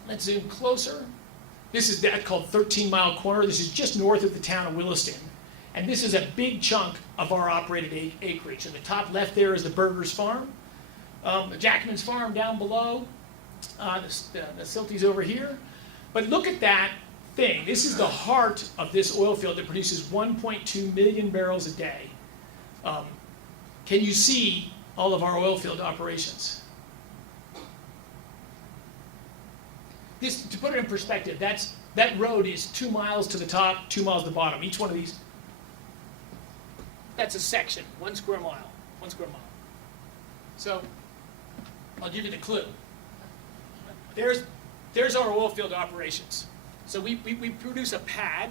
Let's zoom closer. This is that called 13 Mile Corner. This is just north of the town of Williston. And this is a big chunk of our operated acreage. In the top left there is the Burgers Farm. The Jackman's Farm down below. The Silties over here. But look at that thing. This is the heart of this oil field that produces 1.2 million barrels a day. Can you see all of our oil field operations? This, to put it in perspective, that road is 2 miles to the top, 2 miles to the bottom. Each one of these, that's a section, 1 square mile, 1 square mile. So I'll give you the clue. There's our oil field operations. So we produce a pad,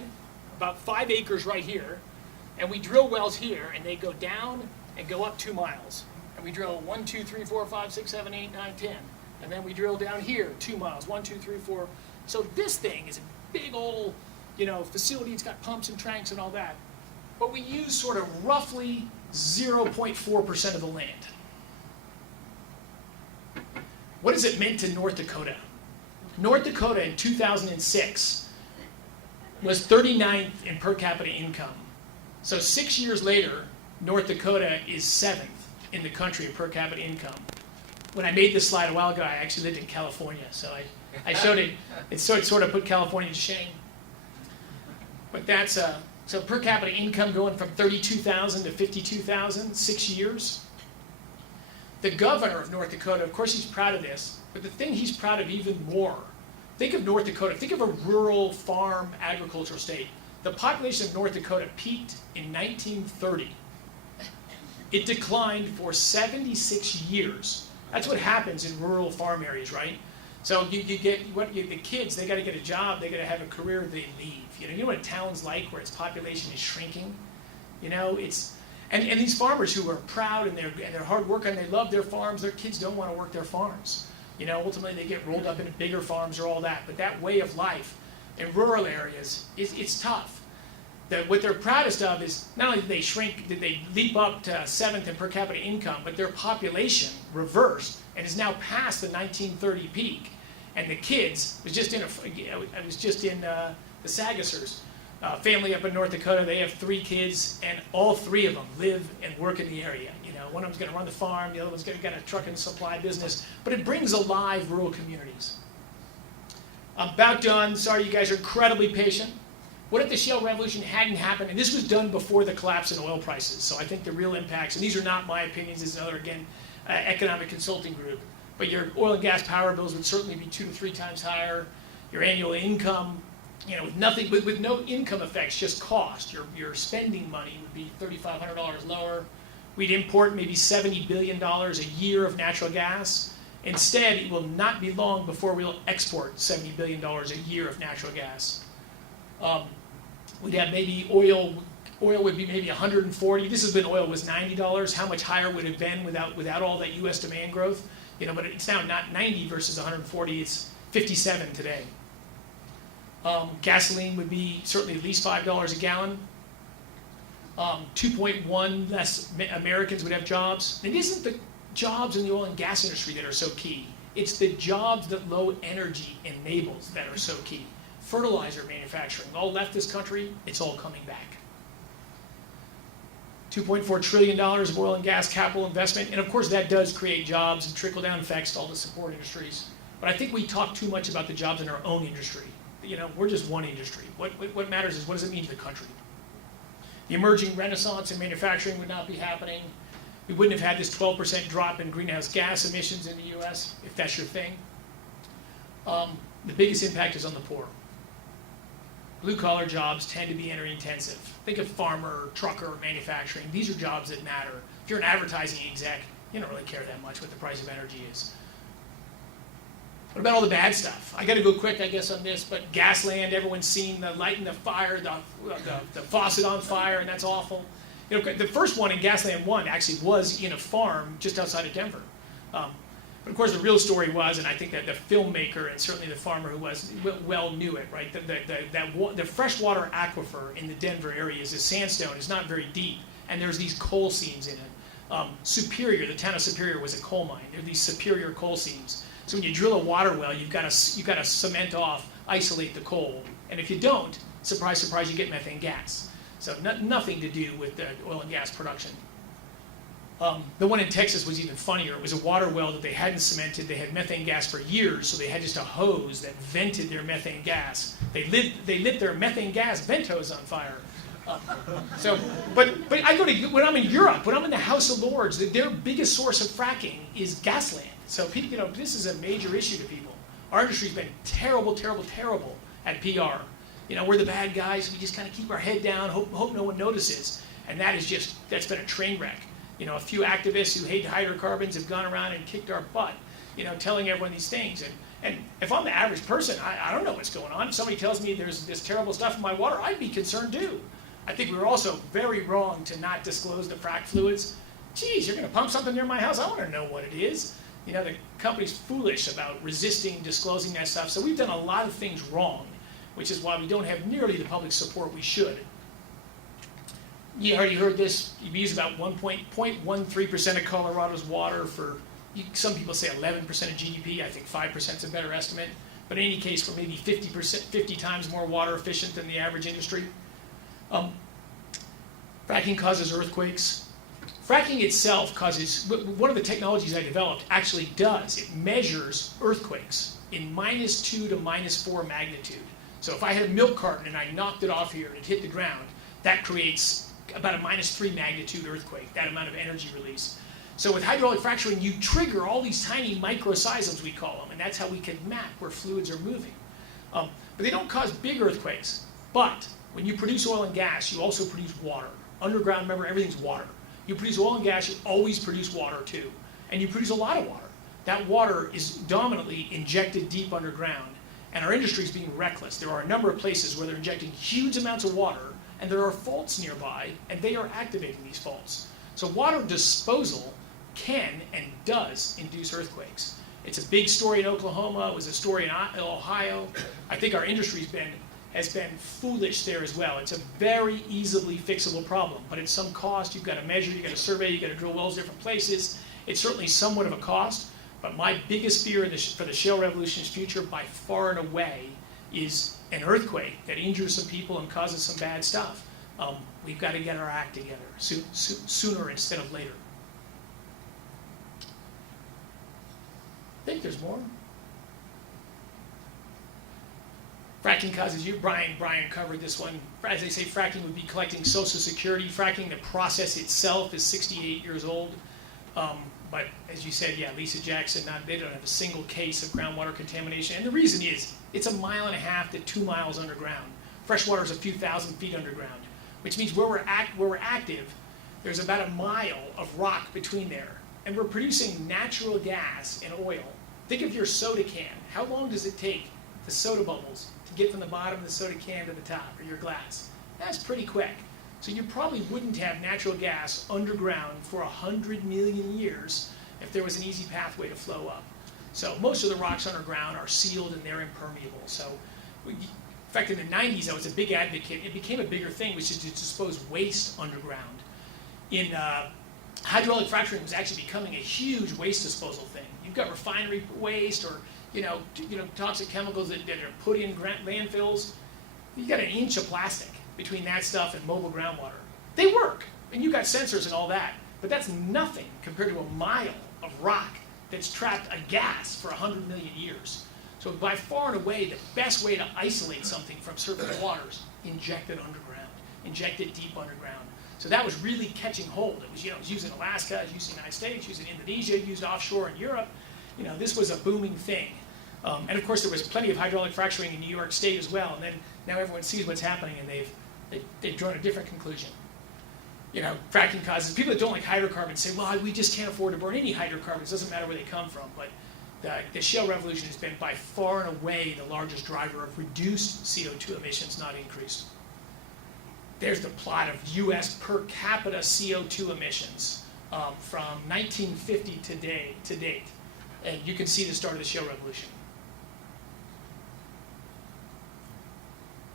about 5 acres right here, and we drill wells here, and they go down and go up 2 miles. And we drill 1, 2, 3, 4, 5, 6, 7, 8, 9, 10. And then we drill down here 2 miles, 1, 2, 3, 4. So this thing is a big old, facility. It's got pumps and tanks and all that. But we use sort of roughly 0.4% of the land. What has it meant to North Dakota? North Dakota in 2006 was 39th in per capita income. So 6 years later, North Dakota is 7th in the country in per capita income. When I made this slide a while ago, I actually lived in California, so I showed it. It sort of put California to shame. But that's so per capita income going from 32,000 to 52,000, 6 years. The governor of North Dakota, of course he's proud of this, but the thing he's proud of even more, think of North Dakota, think of a rural farm agricultural state. The population of North Dakota peaked in 1930. It declined for 76 years. That's what happens in rural farm areas, right? So you get the kids, they got to get a job, they got to have a career, they leave. You know what a town's like where its population is shrinking? It's and these farmers who are proud and they're hard working and they love their farms, their kids don't want to work their farms. Ultimately they get rolled up into bigger farms or all that. But that way of life in rural areas it's tough. What they're proudest of is not only did they shrink, did they leap up to 7th in per capita income, but their population reversed and is now past the 1930 peak. And the kids, I was just in the Sagasers family up in North Dakota. They have 3 kids, and all 3 of them live and work in the area. One of them's going to run the farm, the other one's going to get a truck and supply business. But it brings alive rural communities. I'm about done. Sorry, you guys are incredibly patient. What if the shale revolution hadn't happened? And this was done before the collapse in oil prices. So I think the real impacts, and these are not my opinions, this is another, again, economic consulting group. But your oil and gas power bills would certainly be 2 to 3 times higher. Your annual income, with no income effects, just cost. Your spending money would be $3,500 lower. We'd import maybe $70 billion a year of natural gas. Instead, it will not be long before we'll export $70 billion a year of natural gas. We'd have maybe oil would be maybe $140. This has been oil was $90. How much higher would it have been without all that U.S. demand growth? But it's now not 90 versus 140. It's 57 today. Gasoline would be certainly at least $5 a gallon. 2.1 less Americans would have jobs. It isn't the jobs in the oil and gas industry that are so key. It's the jobs that low energy enables that are so key. Fertilizer manufacturing all left this country, it's all coming back. $2.4 trillion of oil and gas capital investment, and of course that does create jobs and trickle-down effects to all the support industries. But I think we talk too much about the jobs in our own industry. You know, we're just one industry. What matters is what does it mean to the country? The emerging renaissance in manufacturing would not be happening. We wouldn't have had this 12% drop in greenhouse gas emissions in the US, if that's your thing. The biggest impact is on the poor. Blue-collar jobs tend to be energy intensive. Think of farmer, trucker, manufacturing. These are jobs that matter. If you're an advertising exec, you don't really care that much what the price of energy is. What about all the bad stuff? I got to go quick, I guess, on this, but Gasland, everyone's seen the light in the fire, the faucet on fire, and that's awful. You know, the first one in Gasland 1 actually was in a farm just outside of Denver. But of course, the real story was, and I think that the filmmaker and certainly the farmer who was well knew it, right? The freshwater aquifer in the Denver area is a sandstone. It's not very deep, and there's these coal seams in it. Superior, the town of Superior was a coal mine. There are these Superior coal seams. So when you drill a water well, you've got to cement off, isolate the coal, and if you don't, surprise, surprise, you get methane gas. So nothing to do with the oil and gas production. The one in Texas was even funnier. It was a water well that they hadn't cemented. They had methane gas for years, so they had just a hose that vented their methane gas. They lit their methane gas vent hose on fire. But I go to, when I'm in Europe, when I'm in the House of Lords, their biggest source of fracking is gasland. So people, you know, this is a major issue to people. Our industry's been terrible, terrible, terrible at PR. You know, we're the bad guys. We just kind of keep our head down, hope no one notices, and that's been a train wreck. You know, a few activists who hate hydrocarbons have gone around and kicked our butt, you know, telling everyone these things. And if I'm the average person, I don't know what's going on. If somebody tells me there's this terrible stuff in my water, I'd be concerned too. I think we were also very wrong to not disclose the frac fluids. Geez, you're going to pump something near my house? I want to know what it is. You know, the company's foolish about resisting disclosing that stuff. So we've done a lot of things wrong, which is why we don't have nearly the public support we should. You already heard this. We use about 1.13% of Colorado's water for, some people say 11% of GDP. I think 5% is a better estimate. But in any case, we're maybe 50 times more water efficient than the average industry. Fracking causes earthquakes. Fracking itself causes, one of the technologies I developed actually does, it measures earthquakes in -2 to -4 magnitude. So if I had a milk carton and I knocked it off here and it hit the ground, that creates about a -3 magnitude earthquake, that amount of energy release. So with hydraulic fracturing, you trigger all these tiny microseisms, we call them, and that's how we can map where fluids are moving. But they don't cause big earthquakes. But when you produce oil and gas, you also produce water. Underground, remember, everything's water. You produce oil and gas, you always produce water too. And you produce a lot of water. That water is dominantly injected deep underground. And our industry is being reckless. There are a number of places where they're injecting huge amounts of water, and there are faults nearby, and they are activating these faults. So water disposal can and does induce earthquakes. It's a big story in Oklahoma. It was a story in Ohio. I think our industry has been foolish there as well. It's a very easily fixable problem, but at some cost. You've got to measure, you've got to survey, you've got to drill wells different places. It's certainly somewhat of a cost, but my biggest fear for the shale revolution's future by far and away is an earthquake that injures some people and causes some bad stuff. We've got to get our act together sooner instead of later. I think there's more. Fracking causes you, Brian covered this one. As they say, fracking would be collecting Social Security. Fracking, the process itself, is 68 years old. But as you said, yeah, Lisa Jackson, they don't have a single case of groundwater contamination. And the reason is, it's 1.5 miles to 2 miles underground. Freshwater is a few thousand feet underground, which means where we're active, there's about 1 mile of rock between there. And we're producing natural gas and oil. Think of your soda can. How long does it take the soda bubbles to get from the bottom of the soda can to the top, or your glass? That's pretty quick. So you probably wouldn't have natural gas underground for 100 million years if there was an easy pathway to flow up. So most of the rocks underground are sealed and they're impermeable. So fact, in the 90s, I was a big advocate. It became a bigger thing, which is to dispose waste underground. In hydraulic fracturing was actually becoming a huge waste disposal thing. You've got refinery waste or toxic chemicals that are put in landfills. You got an inch of plastic between that stuff and mobile groundwater. They work, and you've got sensors and all that, but that's nothing compared to a mile of rock that's trapped a gas for 100 million years. So by far and away, the best way to isolate something from surface waters, inject it underground, inject it deep underground. So that was really catching hold. It was used in Alaska, it was used in the United States, used in Indonesia, used offshore in Europe. This was a booming thing. And of course, there was plenty of hydraulic fracturing in New York State as well. And then now everyone sees what's happening, and they've drawn a different conclusion. Fracking causes, people that don't like hydrocarbons say, well, we just can't afford to burn any hydrocarbons. It doesn't matter where they come from. But the shale revolution has been by far and away the largest driver of reduced CO2 emissions, not increased. There's the plot of US per capita CO2 emissions from 1950 to date. And you can see the start of the shale revolution.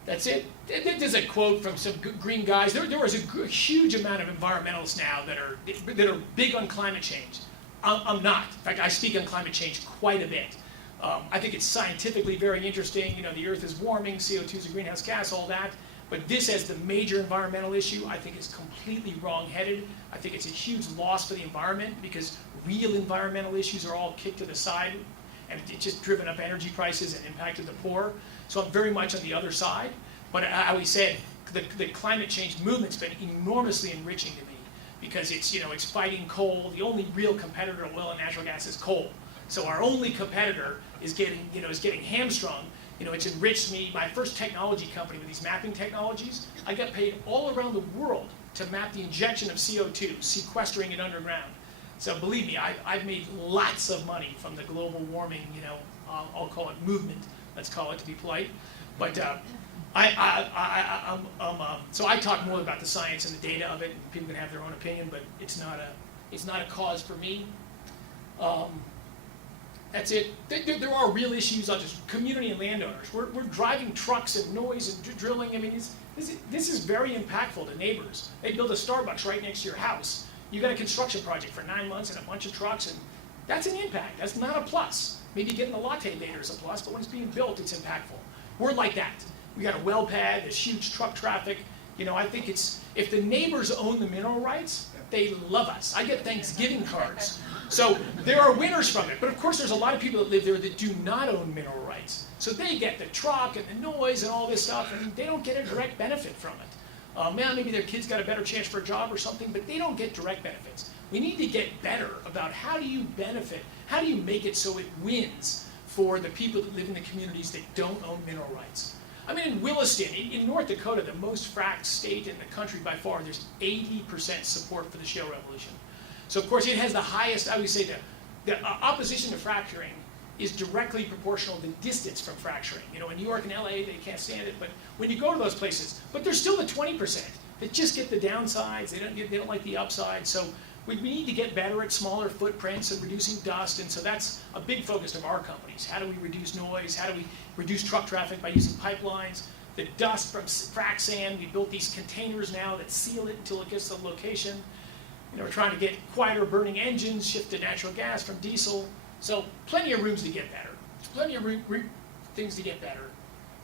That's it. There's a quote from some green guys. There was a huge amount of environmentalists now that are big on climate change. I'm not. In fact, I speak on climate change quite a bit. I think it's scientifically very interesting. The Earth is warming, CO2 is a greenhouse gas, all that. But this as the major environmental issue, I think is completely wrong-headed. I think it's a huge loss for the environment because real environmental issues are all kicked to the side, and it's just driven up energy prices and impacted the poor. So I'm very much on the other side. But I always said the climate change movement's been enormously enriching to me because it's fighting coal. The only real competitor to oil and natural gas is coal. So our only competitor is getting hamstrung. It's enriched me. My first technology company with these mapping technologies, I got paid all around the world to map the injection of CO2, sequestering it underground. So believe me, I've made lots of money from the global warming, I'll call it movement, let's call it to be polite. But so I talk more about the science and the data of it, and people can have their own opinion, but it's not a cause for me. That's it. There are real issues on just community and landowners. We're driving trucks and noise and drilling. I mean, this is very impactful to neighbors. They build a Starbucks right next to your house. You got a construction project for 9 months and a bunch of trucks, and that's an impact. That's not a plus. Maybe getting a latte later is a plus, but when it's being built, it's impactful. We're like that. We got a well pad, there's huge truck traffic. I think if the neighbors own the mineral rights, they love us. I get Thanksgiving cards. So there are winners from it. But of course, there's a lot of people that live there that do not own mineral rights. So they get the truck and the noise and all this stuff, and they don't get a direct benefit from it. Maybe their kids got a better chance for a job or something, but they don't get direct benefits. We need to get better about how do you benefit, how do you make it so it wins for the people that live in the communities that don't own mineral rights. I mean, in Williston, in North Dakota, the most fracked state in the country by far, there's 80% support for the shale revolution. So of course it has the highest, I would say the opposition to fracturing is directly proportional to distance from fracturing. In New York and LA, they can't stand it, but when you go to those places, but there's still the 20% that just get the downsides, they don't like the upside. So we need to get better at smaller footprints and reducing dust, and so that's a big focus of our companies. How do we reduce noise? How do we reduce truck traffic by using pipelines? The dust from frac sand, we built these containers now that seal it until it gets to the location. We're trying to get quieter burning engines, shift to natural gas from diesel. So plenty of rooms to get better. Plenty of things to get better.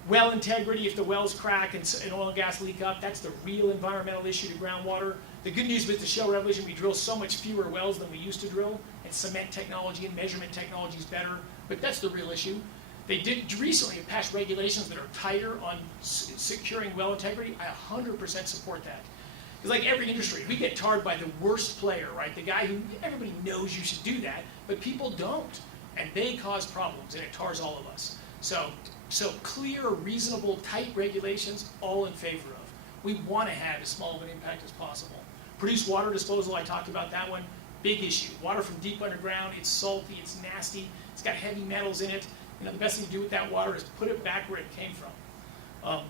Well integrity, if the wells crack and oil and gas leak up, that's the real environmental issue to groundwater. The good news with the shale revolution, we drill so much fewer wells than we used to drill, and cement technology and measurement technology is better, but that's the real issue. They did recently have passed regulations that are tighter on securing well integrity. I 100% support that. It's like every industry, we get tarred by the worst player, right? The guy who everybody knows you should do that, but people don't. And they cause problems, and it tars all of us. So clear, reasonable, tight regulations, all in favor of. We want to have as small of an impact as possible. Produced water disposal, I talked about that one, big issue. Water from deep underground, it's salty, it's nasty, it's got heavy metals in it. The best thing to do with that water is put it back where it came from.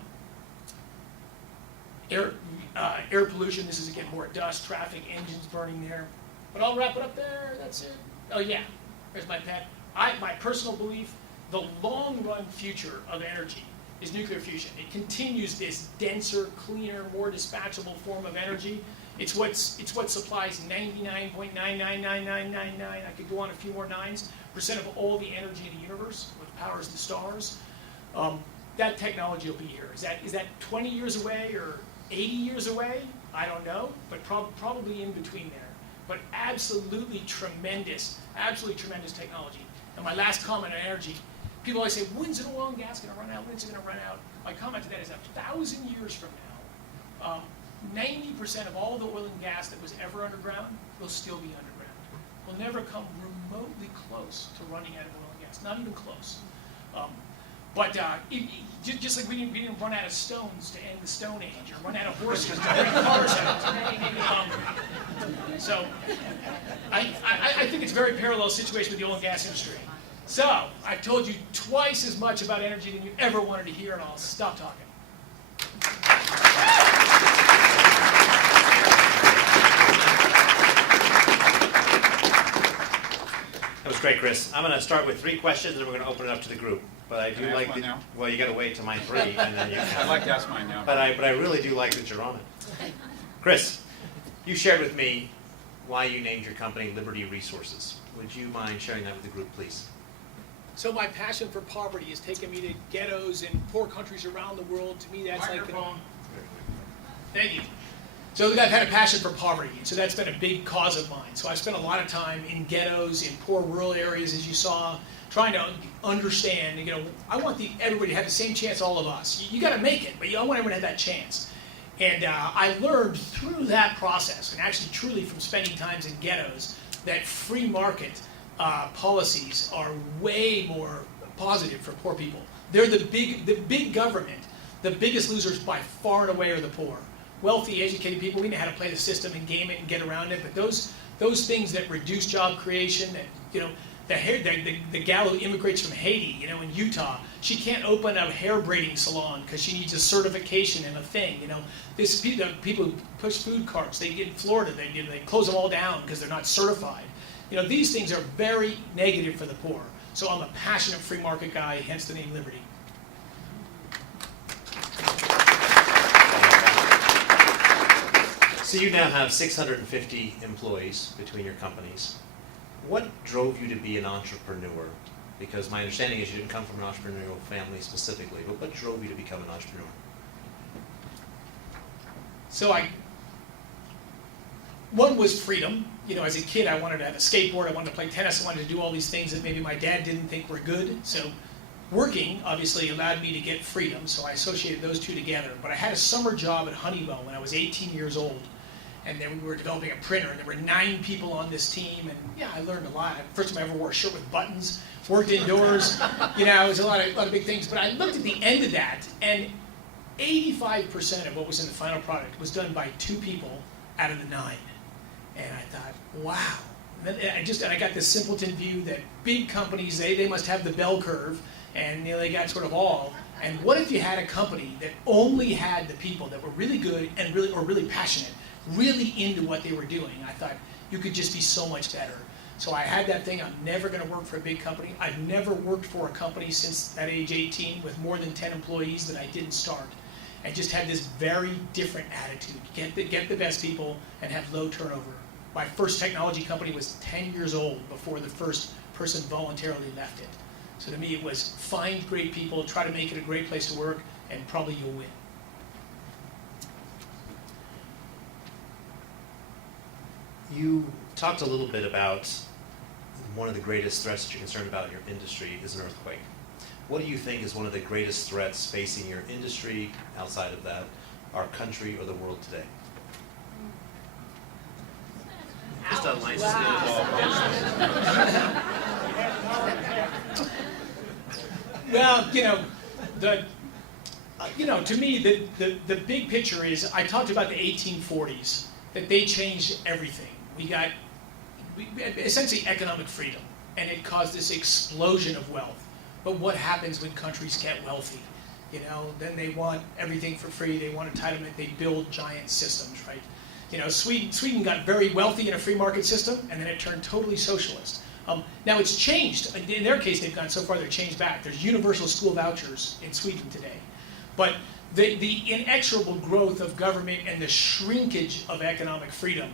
Air pollution, this is again more dust, traffic, engines burning there. But I'll wrap it up there, that's it. Oh yeah, there's my pet. My personal belief, the long run future of energy is nuclear fusion. It continues this denser, cleaner, more dispatchable form of energy. It's what supplies 99.99999, I could go on a few more nines, % of all the energy in the universe, what powers the stars. That technology will be here. Is that 20 years away or 80 years away? I don't know, but probably in between there. But absolutely tremendous technology. And my last comment on energy, people always say, when's an oil and gas going to run out? When's it going to run out? My comment to that is 1,000 years from now, 90% of all the oil and gas that was ever underground will still be underground. We'll never come remotely close to running out of oil and gas, not even close. Just like we didn't run out of stones to end the Stone Age, or run out of horses to bring cars out. So I think it's a very parallel situation with the oil and gas industry. So I've told you twice as much about energy than you ever wanted to hear, and I'll stop talking. That was great, Chris. I'm going to start with 3 questions, and then we're going to open it up to the group. But I do Can I ask like one now? well, you got to wait till my 3, and then you. I'd like to ask mine now. But I really do like that you're on it. Chris, you shared with me why you named your company Liberty Resources. Would you mind sharing that with the group, please? So my passion for poverty has taken me to ghettos in poor countries around the world. To me, that's Microphone. Thank you. So I've had a passion for poverty, so that's been a big cause of mine. So I spent a lot of time in ghettos, in poor rural areas, as you saw, trying to understand. I want everybody to have the same chance, all of us. You got to make it, but I want everyone to have that chance. And I learned through that process, and actually truly from spending times in ghettos, that free market policies are way more positive for poor people. They're the big government. The biggest losers by far and away are the poor. Wealthy, educated people, we know how to play the system and game it and get around it, but those things that reduce job creation, that, the gal who immigrates from Haiti, in Utah, she can't open a hair braiding salon because she needs a certification and a thing. The people who push food carts, they get in Florida, they close them all down because they're not certified. These things are very negative for the poor. So I'm a passionate free market guy, hence the name Liberty. So you now have 650 employees between your companies. What drove you to be an entrepreneur? Because my understanding is you didn't come from an entrepreneurial family specifically, but what drove you to become an entrepreneur? So one was freedom. As a kid, I wanted to have a skateboard, I wanted to play tennis, I wanted to do all these things that maybe my dad didn't think were good. So working, obviously, allowed me to get freedom, so I associated those two together. But I had a summer job at Honeywell when I was 18 years old. And then we were developing a printer, and there were 9 people on this team, and I learned a lot. First time I ever wore a shirt with buttons, worked indoors, it was a lot of big things. But I looked at the end of that, and 85% of what was in the final product was done by 2 people out of the 9. And I thought, wow. And I got this simpleton view that big companies, they must have the bell curve, and they got sort of all. And what if you had a company that only had the people that were really good and really passionate, really into what they were doing? I thought you could just be so much better. So I had that thing, I'm never going to work for a big company. I've never worked for a company since that age 18 with more than 10 employees that I didn't start. I just had this very different attitude. Get the best people and have low turnover. My first technology company was 10 years old before the first person voluntarily left it. So to me it was find great people, try to make it a great place to work, and probably you'll win. You talked a little bit about one of the greatest threats that you're concerned about in your industry is an earthquake. What do you think is one of the greatest threats facing your industry, outside of that, our country, or the world today? Just a nice Well, to me, the big picture is, I talked about the 1840s, that they changed everything. We had essentially economic freedom, and it caused this explosion of wealth. But what happens when countries get wealthy? Then they want everything for free, they want entitlement, they build giant systems, right? Sweden got very wealthy in a free market system, and then it turned totally socialist. Now it's changed. In their case, they've gone so far they're changed back. There's universal school vouchers in Sweden today. But the inexorable growth of government and the shrinkage of economic freedom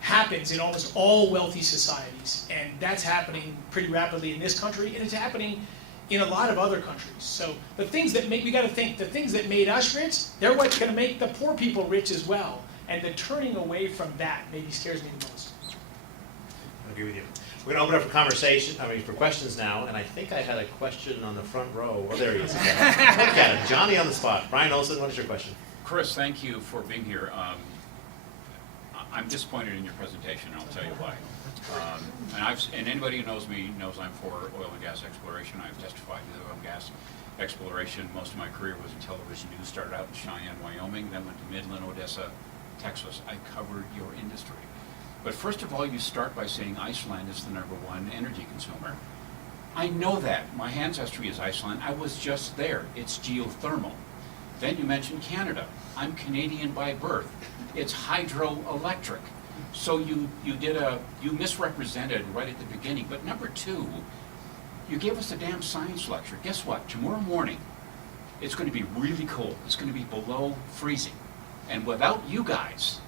happens in almost all wealthy societies. And that's happening pretty rapidly in this country, and it's happening in a lot of other countries. So the things that we got to think, the things that made us rich, they're what's going to make the poor people rich as well. And the turning away from that maybe scares me the most. I agree with you. We're going to open up for conversation, for questions now, and I think I had a question on the front row. Oh, there he is. Look at him, Johnny on the spot. Brian Olson, what is your question? Chris, thank you for being here. I'm disappointed in your presentation, and I'll tell you why. And anybody who knows me knows I'm for oil and gas exploration. I've testified to the oil and gas exploration. Most of my career was in television news. Started out in Cheyenne, Wyoming, then went to Midland, Odessa, Texas. I covered your industry. But first of all, you start by saying Iceland is the #1 energy consumer. I know that. My ancestry is Iceland. I was just there. It's geothermal. Then you mentioned Canada. I'm Canadian by birth. It's hydroelectric. So you misrepresented right at the beginning. But number 2, you gave us a damn science lecture. Guess what? Tomorrow morning, it's going to be really cold. It's going to be below freezing. And without you guys,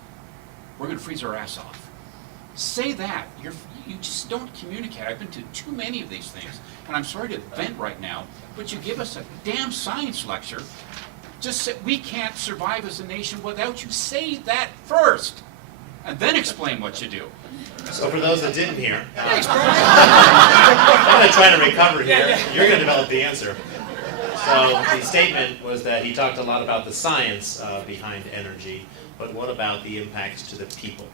we're going to freeze our ass off. Say that. You just don't communicate. I've been to too many of these things, and I'm sorry to vent right now, but you give us a damn science lecture. Just say, we can't survive as a nation without you. Say that first, and then explain what you do. So for those that didn't hear, Thanks, Brian. I'm going to try to recover here. You're going to develop the answer. So the statement was that he talked a lot about the science behind energy, but what about the impacts to the people?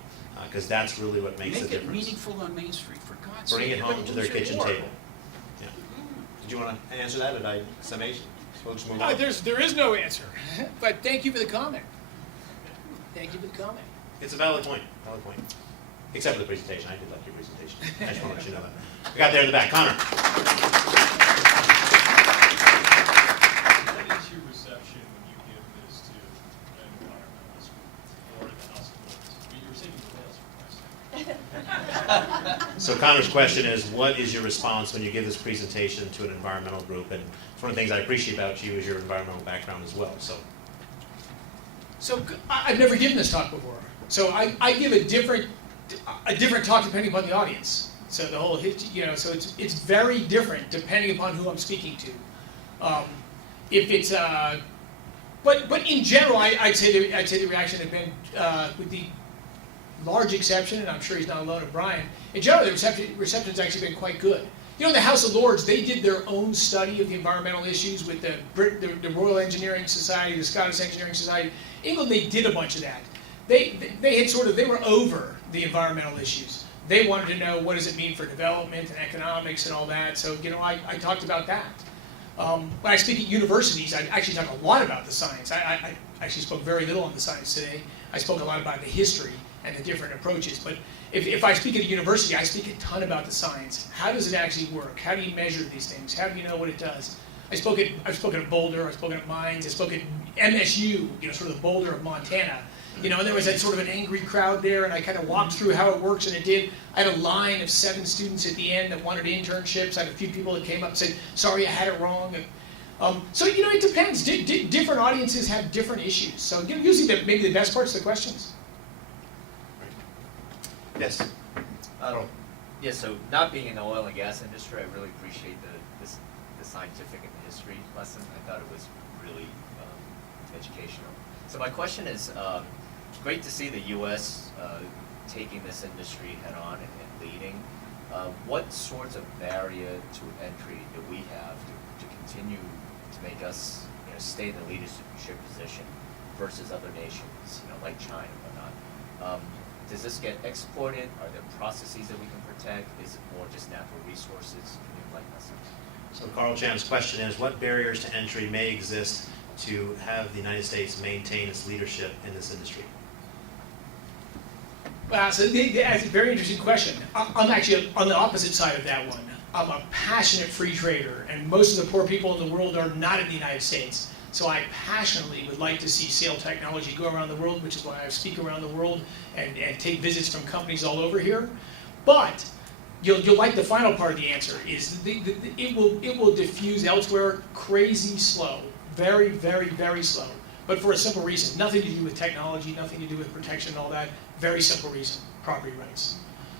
Because that's really what makes a Make difference. it meaningful on Main Street, for God's sake. Bring it home to their Everybody kitchen lose your table. Yeah. Did you want to answer that? Did I summation? Folks move No, on. there is no answer. But thank you for the comment. Thank you for the comment. It's a valid point. Valid point. Except for the presentation. I did like your presentation. I just want to let you know that. We got there in the back. Connor. What is your reception when you give this to an environmentalist or the House of Lords? You're receiving emails from So Connor's question is, what is your response when you give this presentation to an environmental group? And it's one of the things I appreciate about you is your environmental background as well. So I've never given this talk before. So I give a different talk depending upon the audience. So the whole so it's very different depending upon who I'm speaking to. If it's but in general, I'd say the reaction had been with the large exception, and I'm sure he's not alone, of Brian. In general, the reception's actually been quite good. You know, the House of Lords, they did their own study of the environmental issues with the Royal Engineering Society, the Scottish Engineering Society. England, they did a bunch of that. They were over the environmental issues. They wanted to know, what does it mean for development and economics and all that. So, I talked about that. When I speak at universities, I actually talk a lot about the science. I actually spoke very little on the science today. I spoke a lot about the history and the different approaches. But if I speak at a university, I speak a ton about the science. How does it actually work? How do you measure these things? How do you know what it does? I've spoken at Boulder, I've spoken at Mines, I spoke at MSU, sort of the Boulder of Montana. And there was that sort of an angry crowd there, and I kind of walked through how it works, and it did. I had a line of 7 students at the end that wanted internships. I had a few people that came up and said, sorry, I had it wrong. So, it depends. Different audiences have different issues. So, usually maybe the best parts of the questions. Yes. Yeah, so not being in the oil and gas industry, I really appreciate the scientific and the history lesson. I thought it was really educational. So my question is, great to see the U.S. Taking this industry head on and leading. What sorts of barrier to entry do we have to continue to make us stay in the leadership position versus other nations, like China and whatnot? Does this get exported? Are there processes that we can protect? Is it more just natural resources? Can you enlighten us? So Carl Cham's question is, what barriers to entry may exist to have the United States maintain its leadership in this industry? Wow, so that's a very interesting question. I'm actually on the opposite side of that one. I'm a passionate free trader, and most of the poor people in the world are not in the United States. So I passionately would like to see sail technology go around the world, which is why I speak around the world and take visits from companies all over here. But you'll like the final part of the answer, is it will diffuse elsewhere crazy slow, very, very, very slow. But for a simple reason, nothing to do with technology, nothing to do with protection and all that, very simple reason, property rights.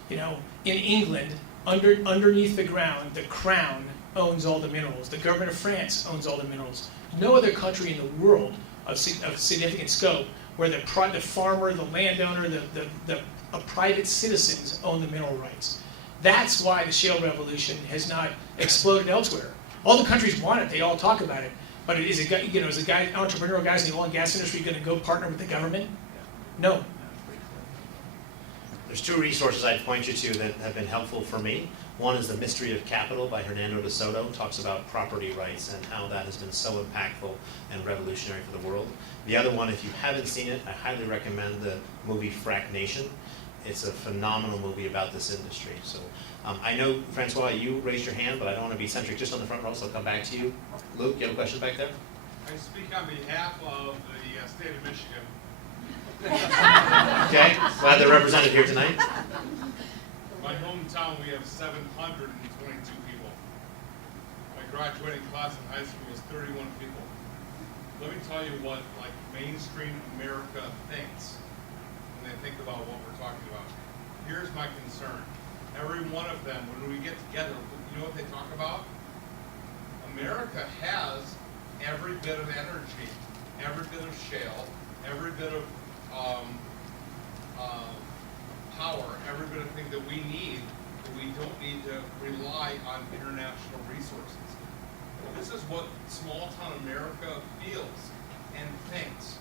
You know, in England, underneath the ground, the crown owns all the minerals. The government of France owns all the minerals. No other country in the world of significant scope where the farmer, the landowner, the private citizens own the mineral rights. That's why the shale revolution has not exploded elsewhere. All the countries want it, they all talk about it, but is entrepreneurial guys in the oil and gas industry going to go partner with the government? No. There's two resources I'd point you to that have been helpful for me. One is The Mystery of Capital by Hernando de Soto. Talks about property rights and how that has been so impactful and revolutionary for the world. The other one, if you haven't seen it, I highly recommend the movie Frack Nation. It's a phenomenal movie about this industry. So I know, Francois, you raised your hand, but I don't want to be centric just on the front row, so I'll come back to you. Luke, you have a question back there? I speak on behalf of the state of Michigan. Okay, glad they're represented here tonight. My hometown, we have 722 people. My graduating class in high school was 31 people. Let me tell you what, like, mainstream America thinks when they think about what we're talking about. Here's my concern. Every one of them, when we get together, you know what they talk about? America has every bit of energy, every bit of shale, every bit of power, every bit of thing that we need, but we don't need to rely on international resources. This is what small town America feels and thinks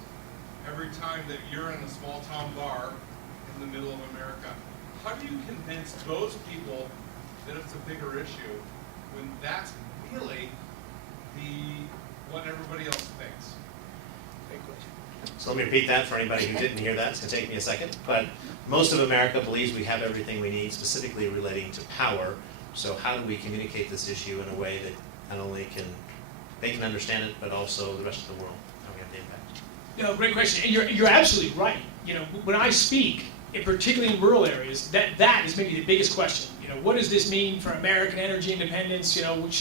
every time that you're in a small town bar in the middle of America. How do you convince those people that it's a bigger issue when that's really what everybody else thinks? Great question. So let me repeat that for anybody who didn't hear that. It's going to take me a second. But most of America believes we have everything we need, specifically relating to power. So how do we communicate this issue in a way that not only they can understand it, but also the rest of the world? How we have the impact? No, great question. And you're absolutely right. You know, when I speak, particularly in rural areas, that is maybe the biggest question. You know, what does this mean for American energy independence? You know, we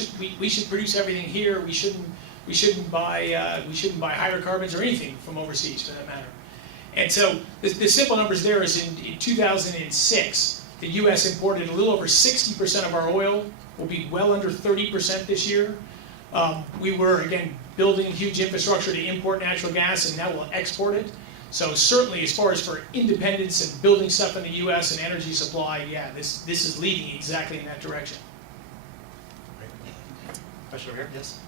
should produce everything here. We shouldn't buy hydrocarbons or anything from overseas, for that matter. And so the simple numbers there is in 2006, the U.S. imported a little over 60% of our oil. Will be well under 30% this year. We were, again, building huge infrastructure to import natural gas, and now we'll export it. So certainly, as far as for independence and building stuff in the U.S. and energy supply, yeah, this is leading exactly in that direction. Right. Question over here? Yes.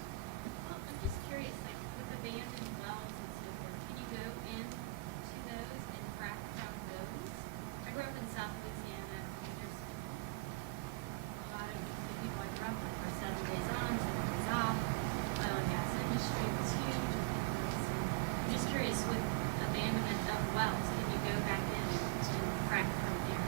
I'm just curious, like with abandoned wells and so forth, can you go into those and frack from those? I grew up in South Louisiana, and there's a lot of the people I grew up with were 7 days on, 7 days off. Oil and gas industry was huge. I'm just curious, with abandonment of wells, can you go back in and frack from there?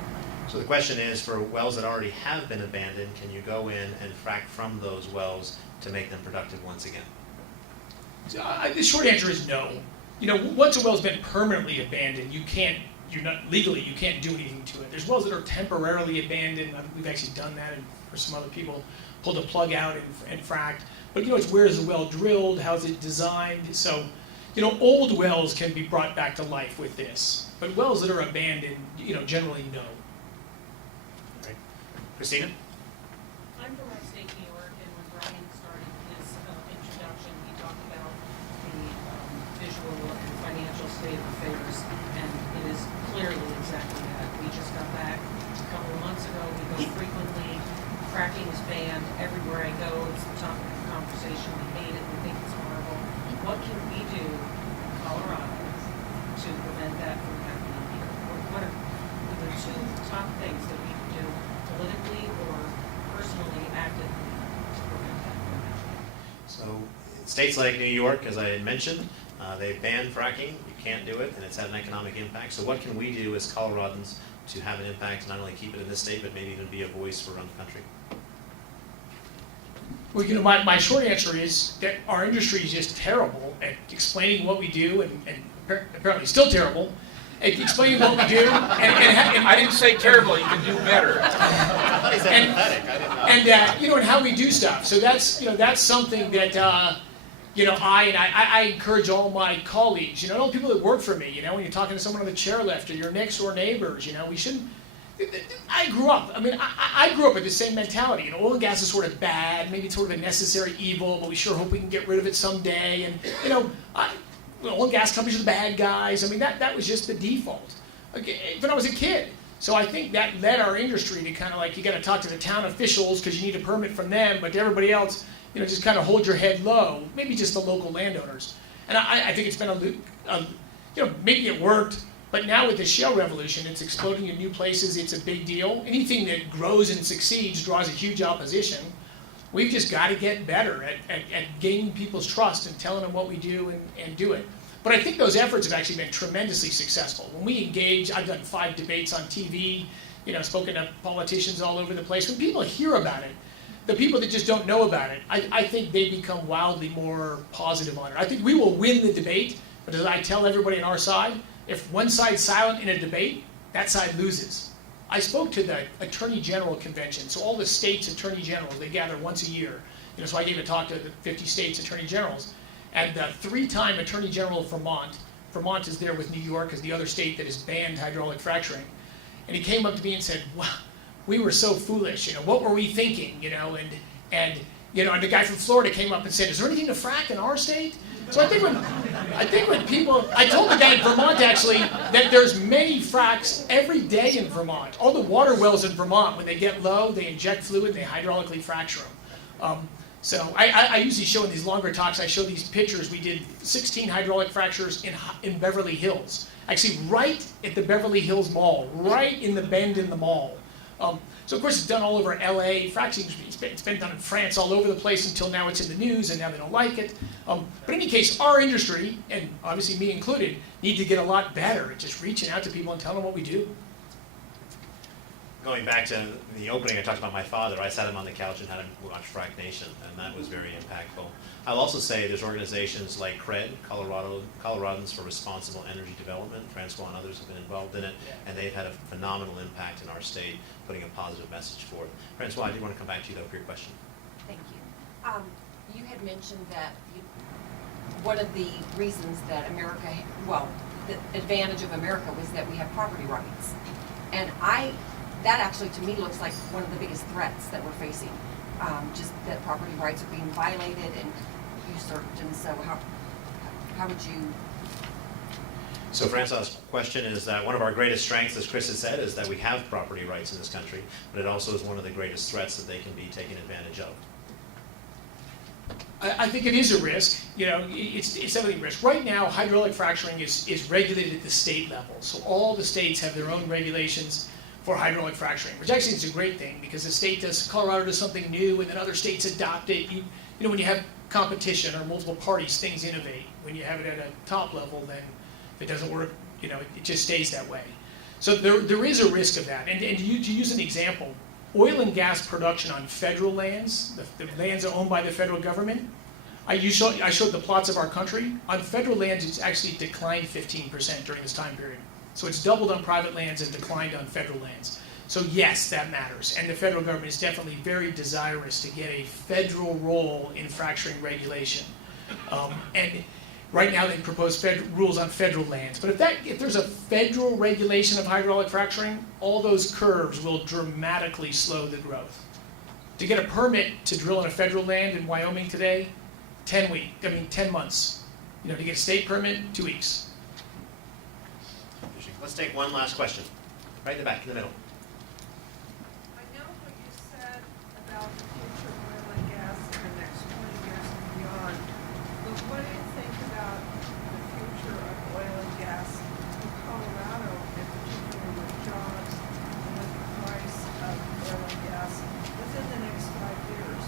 So the question is, for wells that already have been abandoned, can you go in and frack from those wells to make them productive once again? The short answer is no. You know, once a well's been permanently abandoned, you can't do anything to it. There's wells that are temporarily abandoned. We've actually done that for some other people, pulled the plug out and fracked. But you know, it's where is the well drilled, how's it designed? So, you know, old wells can be brought back to life with this. But wells that are abandoned, you know, generally no. Right. Christina? I'm from upstate New York, and when Brian started his introduction, he talked about the visual and financial state of affairs, and it is clearly exactly that. We just got back a couple of months ago. We go frequently. Fracking is banned everywhere I go. It's the topic of conversation. We hate it. We think it's horrible. What can we do in Colorado to prevent that from happening here? What are the two top things that we can do politically or personally, actively to prevent that from happening? So states like New York, as I had mentioned, they've banned fracking. You can't do it, and it's had an economic impact. So what can we do as Coloradans to have an impact, not only keep it in this state, but maybe even be a voice for around the country? Well, you know, my short answer is that our industry is just terrible at explaining what we do, and apparently still terrible at explaining what we do. And I didn't say terrible, you can do better. Somebody's empathetic, I didn't know. And, and how we do stuff. So that's, that's something that, I encourage all my colleagues, all the people that work for me, when you're talking to someone on the chairlift or your next door neighbors, we shouldn't, I grew up, I grew up with the same mentality, oil and gas is sort of bad, maybe it's sort of a necessary evil, but we sure hope we can get rid of it someday, and, oil and gas companies are the bad guys, that was just the default, when I was a kid. So I think that led our industry to kind of you got to talk to the town officials because you need a permit from them, but to everybody else, just kind of hold your head low, maybe just the local landowners. And I think it's been maybe it worked, but now with the shale revolution, it's exploding in new places, it's a big deal. Anything that grows and succeeds draws a huge opposition. We've just got to get better at gaining people's trust and telling them what we do and do it. But I think those efforts have actually been tremendously successful. When we engage, I've done 5 debates on TV, spoken to politicians all over the place. When people hear about it, the people that just don't know about it, I think they become wildly more positive on it. I think we will win the debate, but as I tell everybody on our side, if one side's silent in a debate, that side loses. I spoke to the Attorney General Convention, so all the states' Attorney Generals, they gather once a year. So I gave a talk to the 50 states' Attorney Generals. And the 3-time Attorney General of Vermont is there with New York as the other state that has banned hydraulic fracturing. And he came up to me and said, wow, we were so foolish, what were we thinking, and the guy from Florida came up and said, is there anything to frack in our state? So I think when people, I told the guy in Vermont actually that there's many fracks every day in Vermont. All the water wells in Vermont, when they get low, they inject fluid, they hydraulically fracture them. So I usually show in these longer talks, I show these pictures. We did 16 hydraulic fractures in Beverly Hills. Actually, right at the Beverly Hills Mall, right in the bend in the mall. So of course it's done all over LA. Fracking, it's been done in France all over the place until now it's in the news and now they don't like it. But in any case, our industry, and obviously me included, need to get a lot better at just reaching out to people and telling them what we do. Going back to the opening, I talked about my father. I sat him on the couch and had him watch Frack Nation, and that was very impactful. I'll also say there's organizations like CRED, Coloradans for Responsible Energy Development. Francois and others have been involved in it, and they've had a phenomenal impact in our state, putting a positive message forth. Francois, I do want to come back to you, though, for your question. Thank you. You had mentioned that one of the reasons that America, the advantage of America was that we have property rights. And that actually to me looks like one of the biggest threats that we're facing. Just that property rights are being violated and usurped, and so how would you? So Francois' question is that one of our greatest strengths, as Chris has said, is that we have property rights in this country, but it also is one of the greatest threats that they can be taken advantage of. I think it is a risk. It's definitely a risk. Right now, hydraulic fracturing is regulated at the state level. So all the states have their own regulations for hydraulic fracturing, which actually is a great thing because the state Colorado does something new and then other states adopt it. When you have competition or multiple parties, things innovate. When you have it at a top level, then if it doesn't work, it just stays that way. So there is a risk of that. And to use an example, oil and gas production on federal lands, the lands are owned by the federal government. I showed the plots of our country. On federal lands, it's actually declined 15% during this time period. So it's doubled on private lands and declined on federal lands. So yes, that matters. And the federal government is definitely very desirous to get a federal role in fracturing regulation. And right now they propose rules on federal lands. But if there's a federal regulation of hydraulic fracturing, all those curves will dramatically slow the growth. To get a permit to drill on a federal land in Wyoming today, 10 months. To get a state permit, 2 weeks. Let's take one last question. Right in the back, in the middle. I know what you said about the future of oil and gas in the next 20 years and beyond, but what do you think about the future of oil and gas in Colorado, in particular with jobs and with the price of oil and gas within the next 5 years,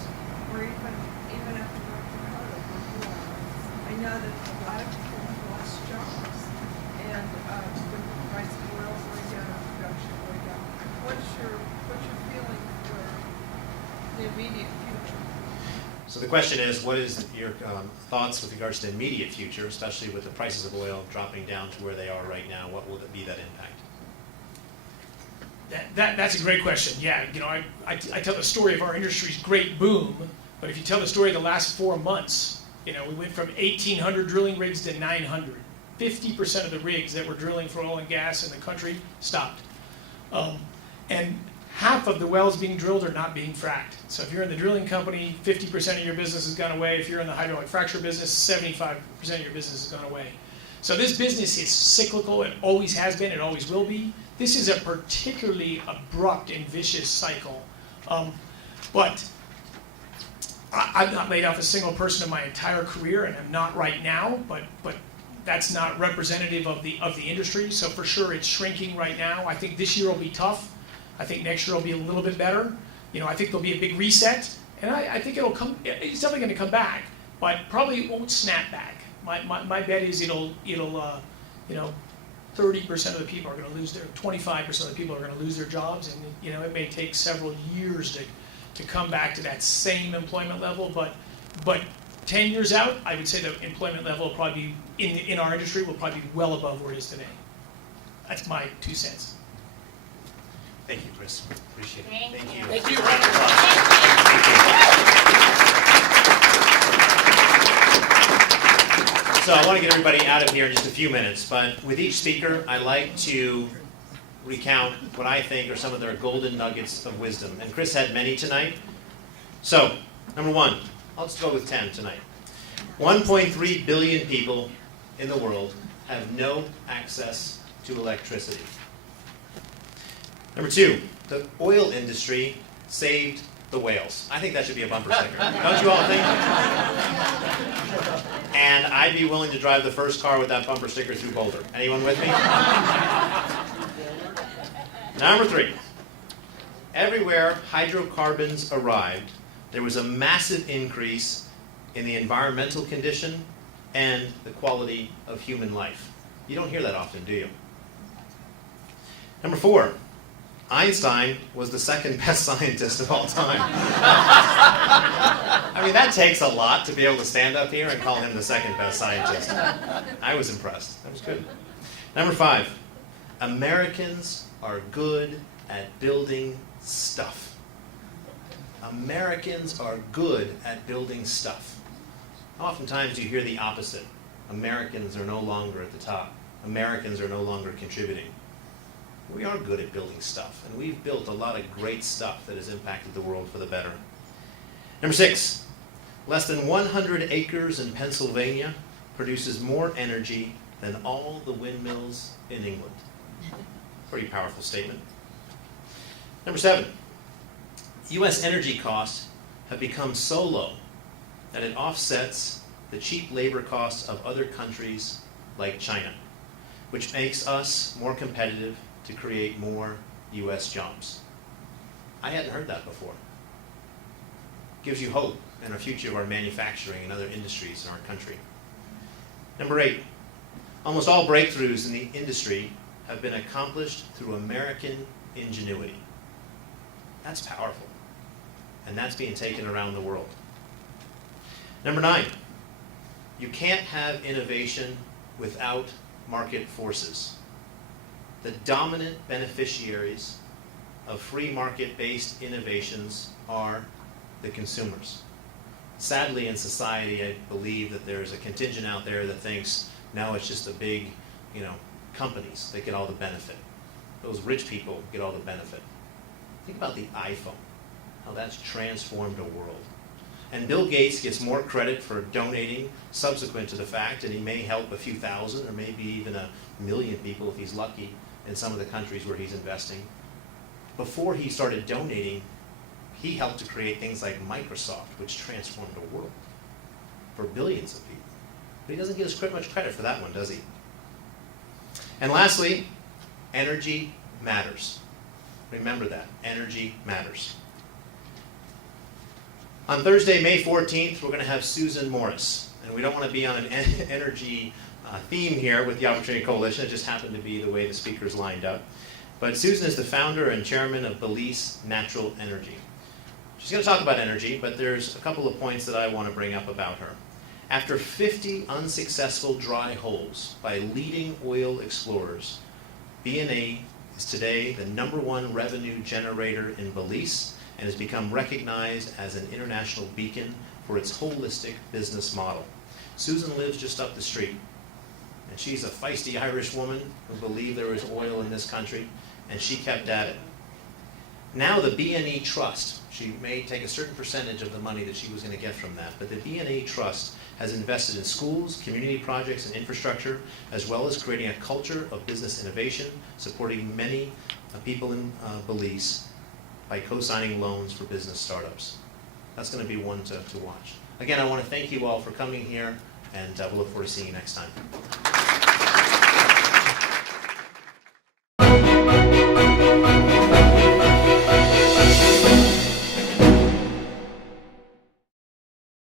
or even at the North Dakota where you are? I know that a lot of people have lost jobs, and with the price of oil going down and production going down, what's your feeling for the immediate future? So the question is, what is your thoughts with regards to the immediate future, especially with the prices of oil dropping down to where they are right now? What will be that impact? That's a great question. Yeah, I tell the story of our industry's great boom, but if you tell the story of the last 4 months, we went from 1,800 drilling rigs to 900. 50% of the rigs that were drilling for oil and gas in the country stopped. And half of the wells being drilled are not being fracked. So if you're in the drilling company, 50% of your business has gone away. If you're in the hydraulic fracture business, 75% of your business has gone away. So this business is cyclical. It always has been. It always will be. This is a particularly abrupt and vicious cycle. But I've not laid off a single person in my entire career, and I'm not right now, but that's not representative of the industry. So for sure it's shrinking right now. I think this year will be tough. I think next year will be a little bit better. I think there'll be a big reset, and I think it'll come. It's definitely going to come back, but probably it won't snap back. My bet is it'll 30% of the people are going to lose their, 25% of the people are going to lose their jobs, and it may take several years to come back to that same employment level. But 10 years out, I would say the employment level will probably be in our industry will probably be well above where it is today. That's my 2 cents. Thank you, Chris. Appreciate it. Thank you. Thank you. So I want to get everybody out of here in just a few minutes, but with each speaker, I like to recount what I think are some of their golden nuggets of wisdom. And Chris had many tonight. So, number 1, I'll just go with 10 tonight. 1.3 billion people in the world have no access to electricity. Number 2, the oil industry saved the whales. I think that should be a bumper sticker. Don't you all think? And I'd be willing to drive the first car with that bumper sticker through Boulder. Anyone with me? Number 3, everywhere hydrocarbons arrived, there was a massive increase in the environmental condition and the quality of human life. You don't hear that often, do you? Number 4, Einstein was the second best scientist of all time. I mean, that takes a lot to be able to stand up here and call him the second best scientist. I was impressed. That was good. Number 5, Americans are good at building stuff. Americans are good at building stuff. Oftentimes you hear the opposite. Americans are no longer at the top. Americans are no longer contributing. We are good at building stuff, and we've built a lot of great stuff that has impacted the world for the better. Number 6, less than 100 acres in Pennsylvania produces more energy than all the windmills in England. Pretty powerful statement. Number 7, U.S. energy costs have become so low that it offsets the cheap labor costs of other countries like China, which makes us more competitive to create more U.S. jobs. I hadn't heard that before. Gives you hope in the future of our manufacturing and other industries in our country. Number 8, almost all breakthroughs in the industry have been accomplished through American ingenuity. That's powerful, and that's being taken around the world. Number 9, you can't have innovation without market forces. The dominant beneficiaries of free market-based innovations are the consumers. Sadly, in society, I believe that there's a contingent out there that thinks, no, it's just the big, companies that get all the benefit. Those rich people get all the benefit. Think about the iPhone, how that's transformed a world. And Bill Gates gets more credit for donating subsequent to the fact, and he may help a few thousand or maybe even 1 million people if he's lucky in some of the countries where he's investing. Before he started donating, he helped to create things like Microsoft, which transformed the world for billions of people. But he doesn't get us much credit for that one, does he? And lastly, energy matters. Remember that. Energy matters. On Thursday, May 14th, we're going to have Susan Morris. And we don't want to be on an energy theme here with the Opportunity Coalition. It just happened to be the way the speakers lined up. But Susan is the founder and chairman of Belize Natural Energy. She's going to talk about energy, but there's a couple of points that I want to bring up about her. After 50 unsuccessful dry holes by leading oil explorers, B&A is today the #1 revenue generator in Belize and has become recognized as an international beacon for its holistic business model. Susan lives just up the street, and she's a feisty Irish woman who believed there was oil in this country, and she kept at it. Now the B&E Trust, she may take a certain percentage of the money that she was going to get from that, but the B&E Trust has invested in schools, community projects, and infrastructure, as well as creating a culture of business innovation, supporting many people in Belize by co-signing loans for business startups. That's going to be one to watch. Again, I want to thank you all for coming here, and we'll look forward to seeing you next time.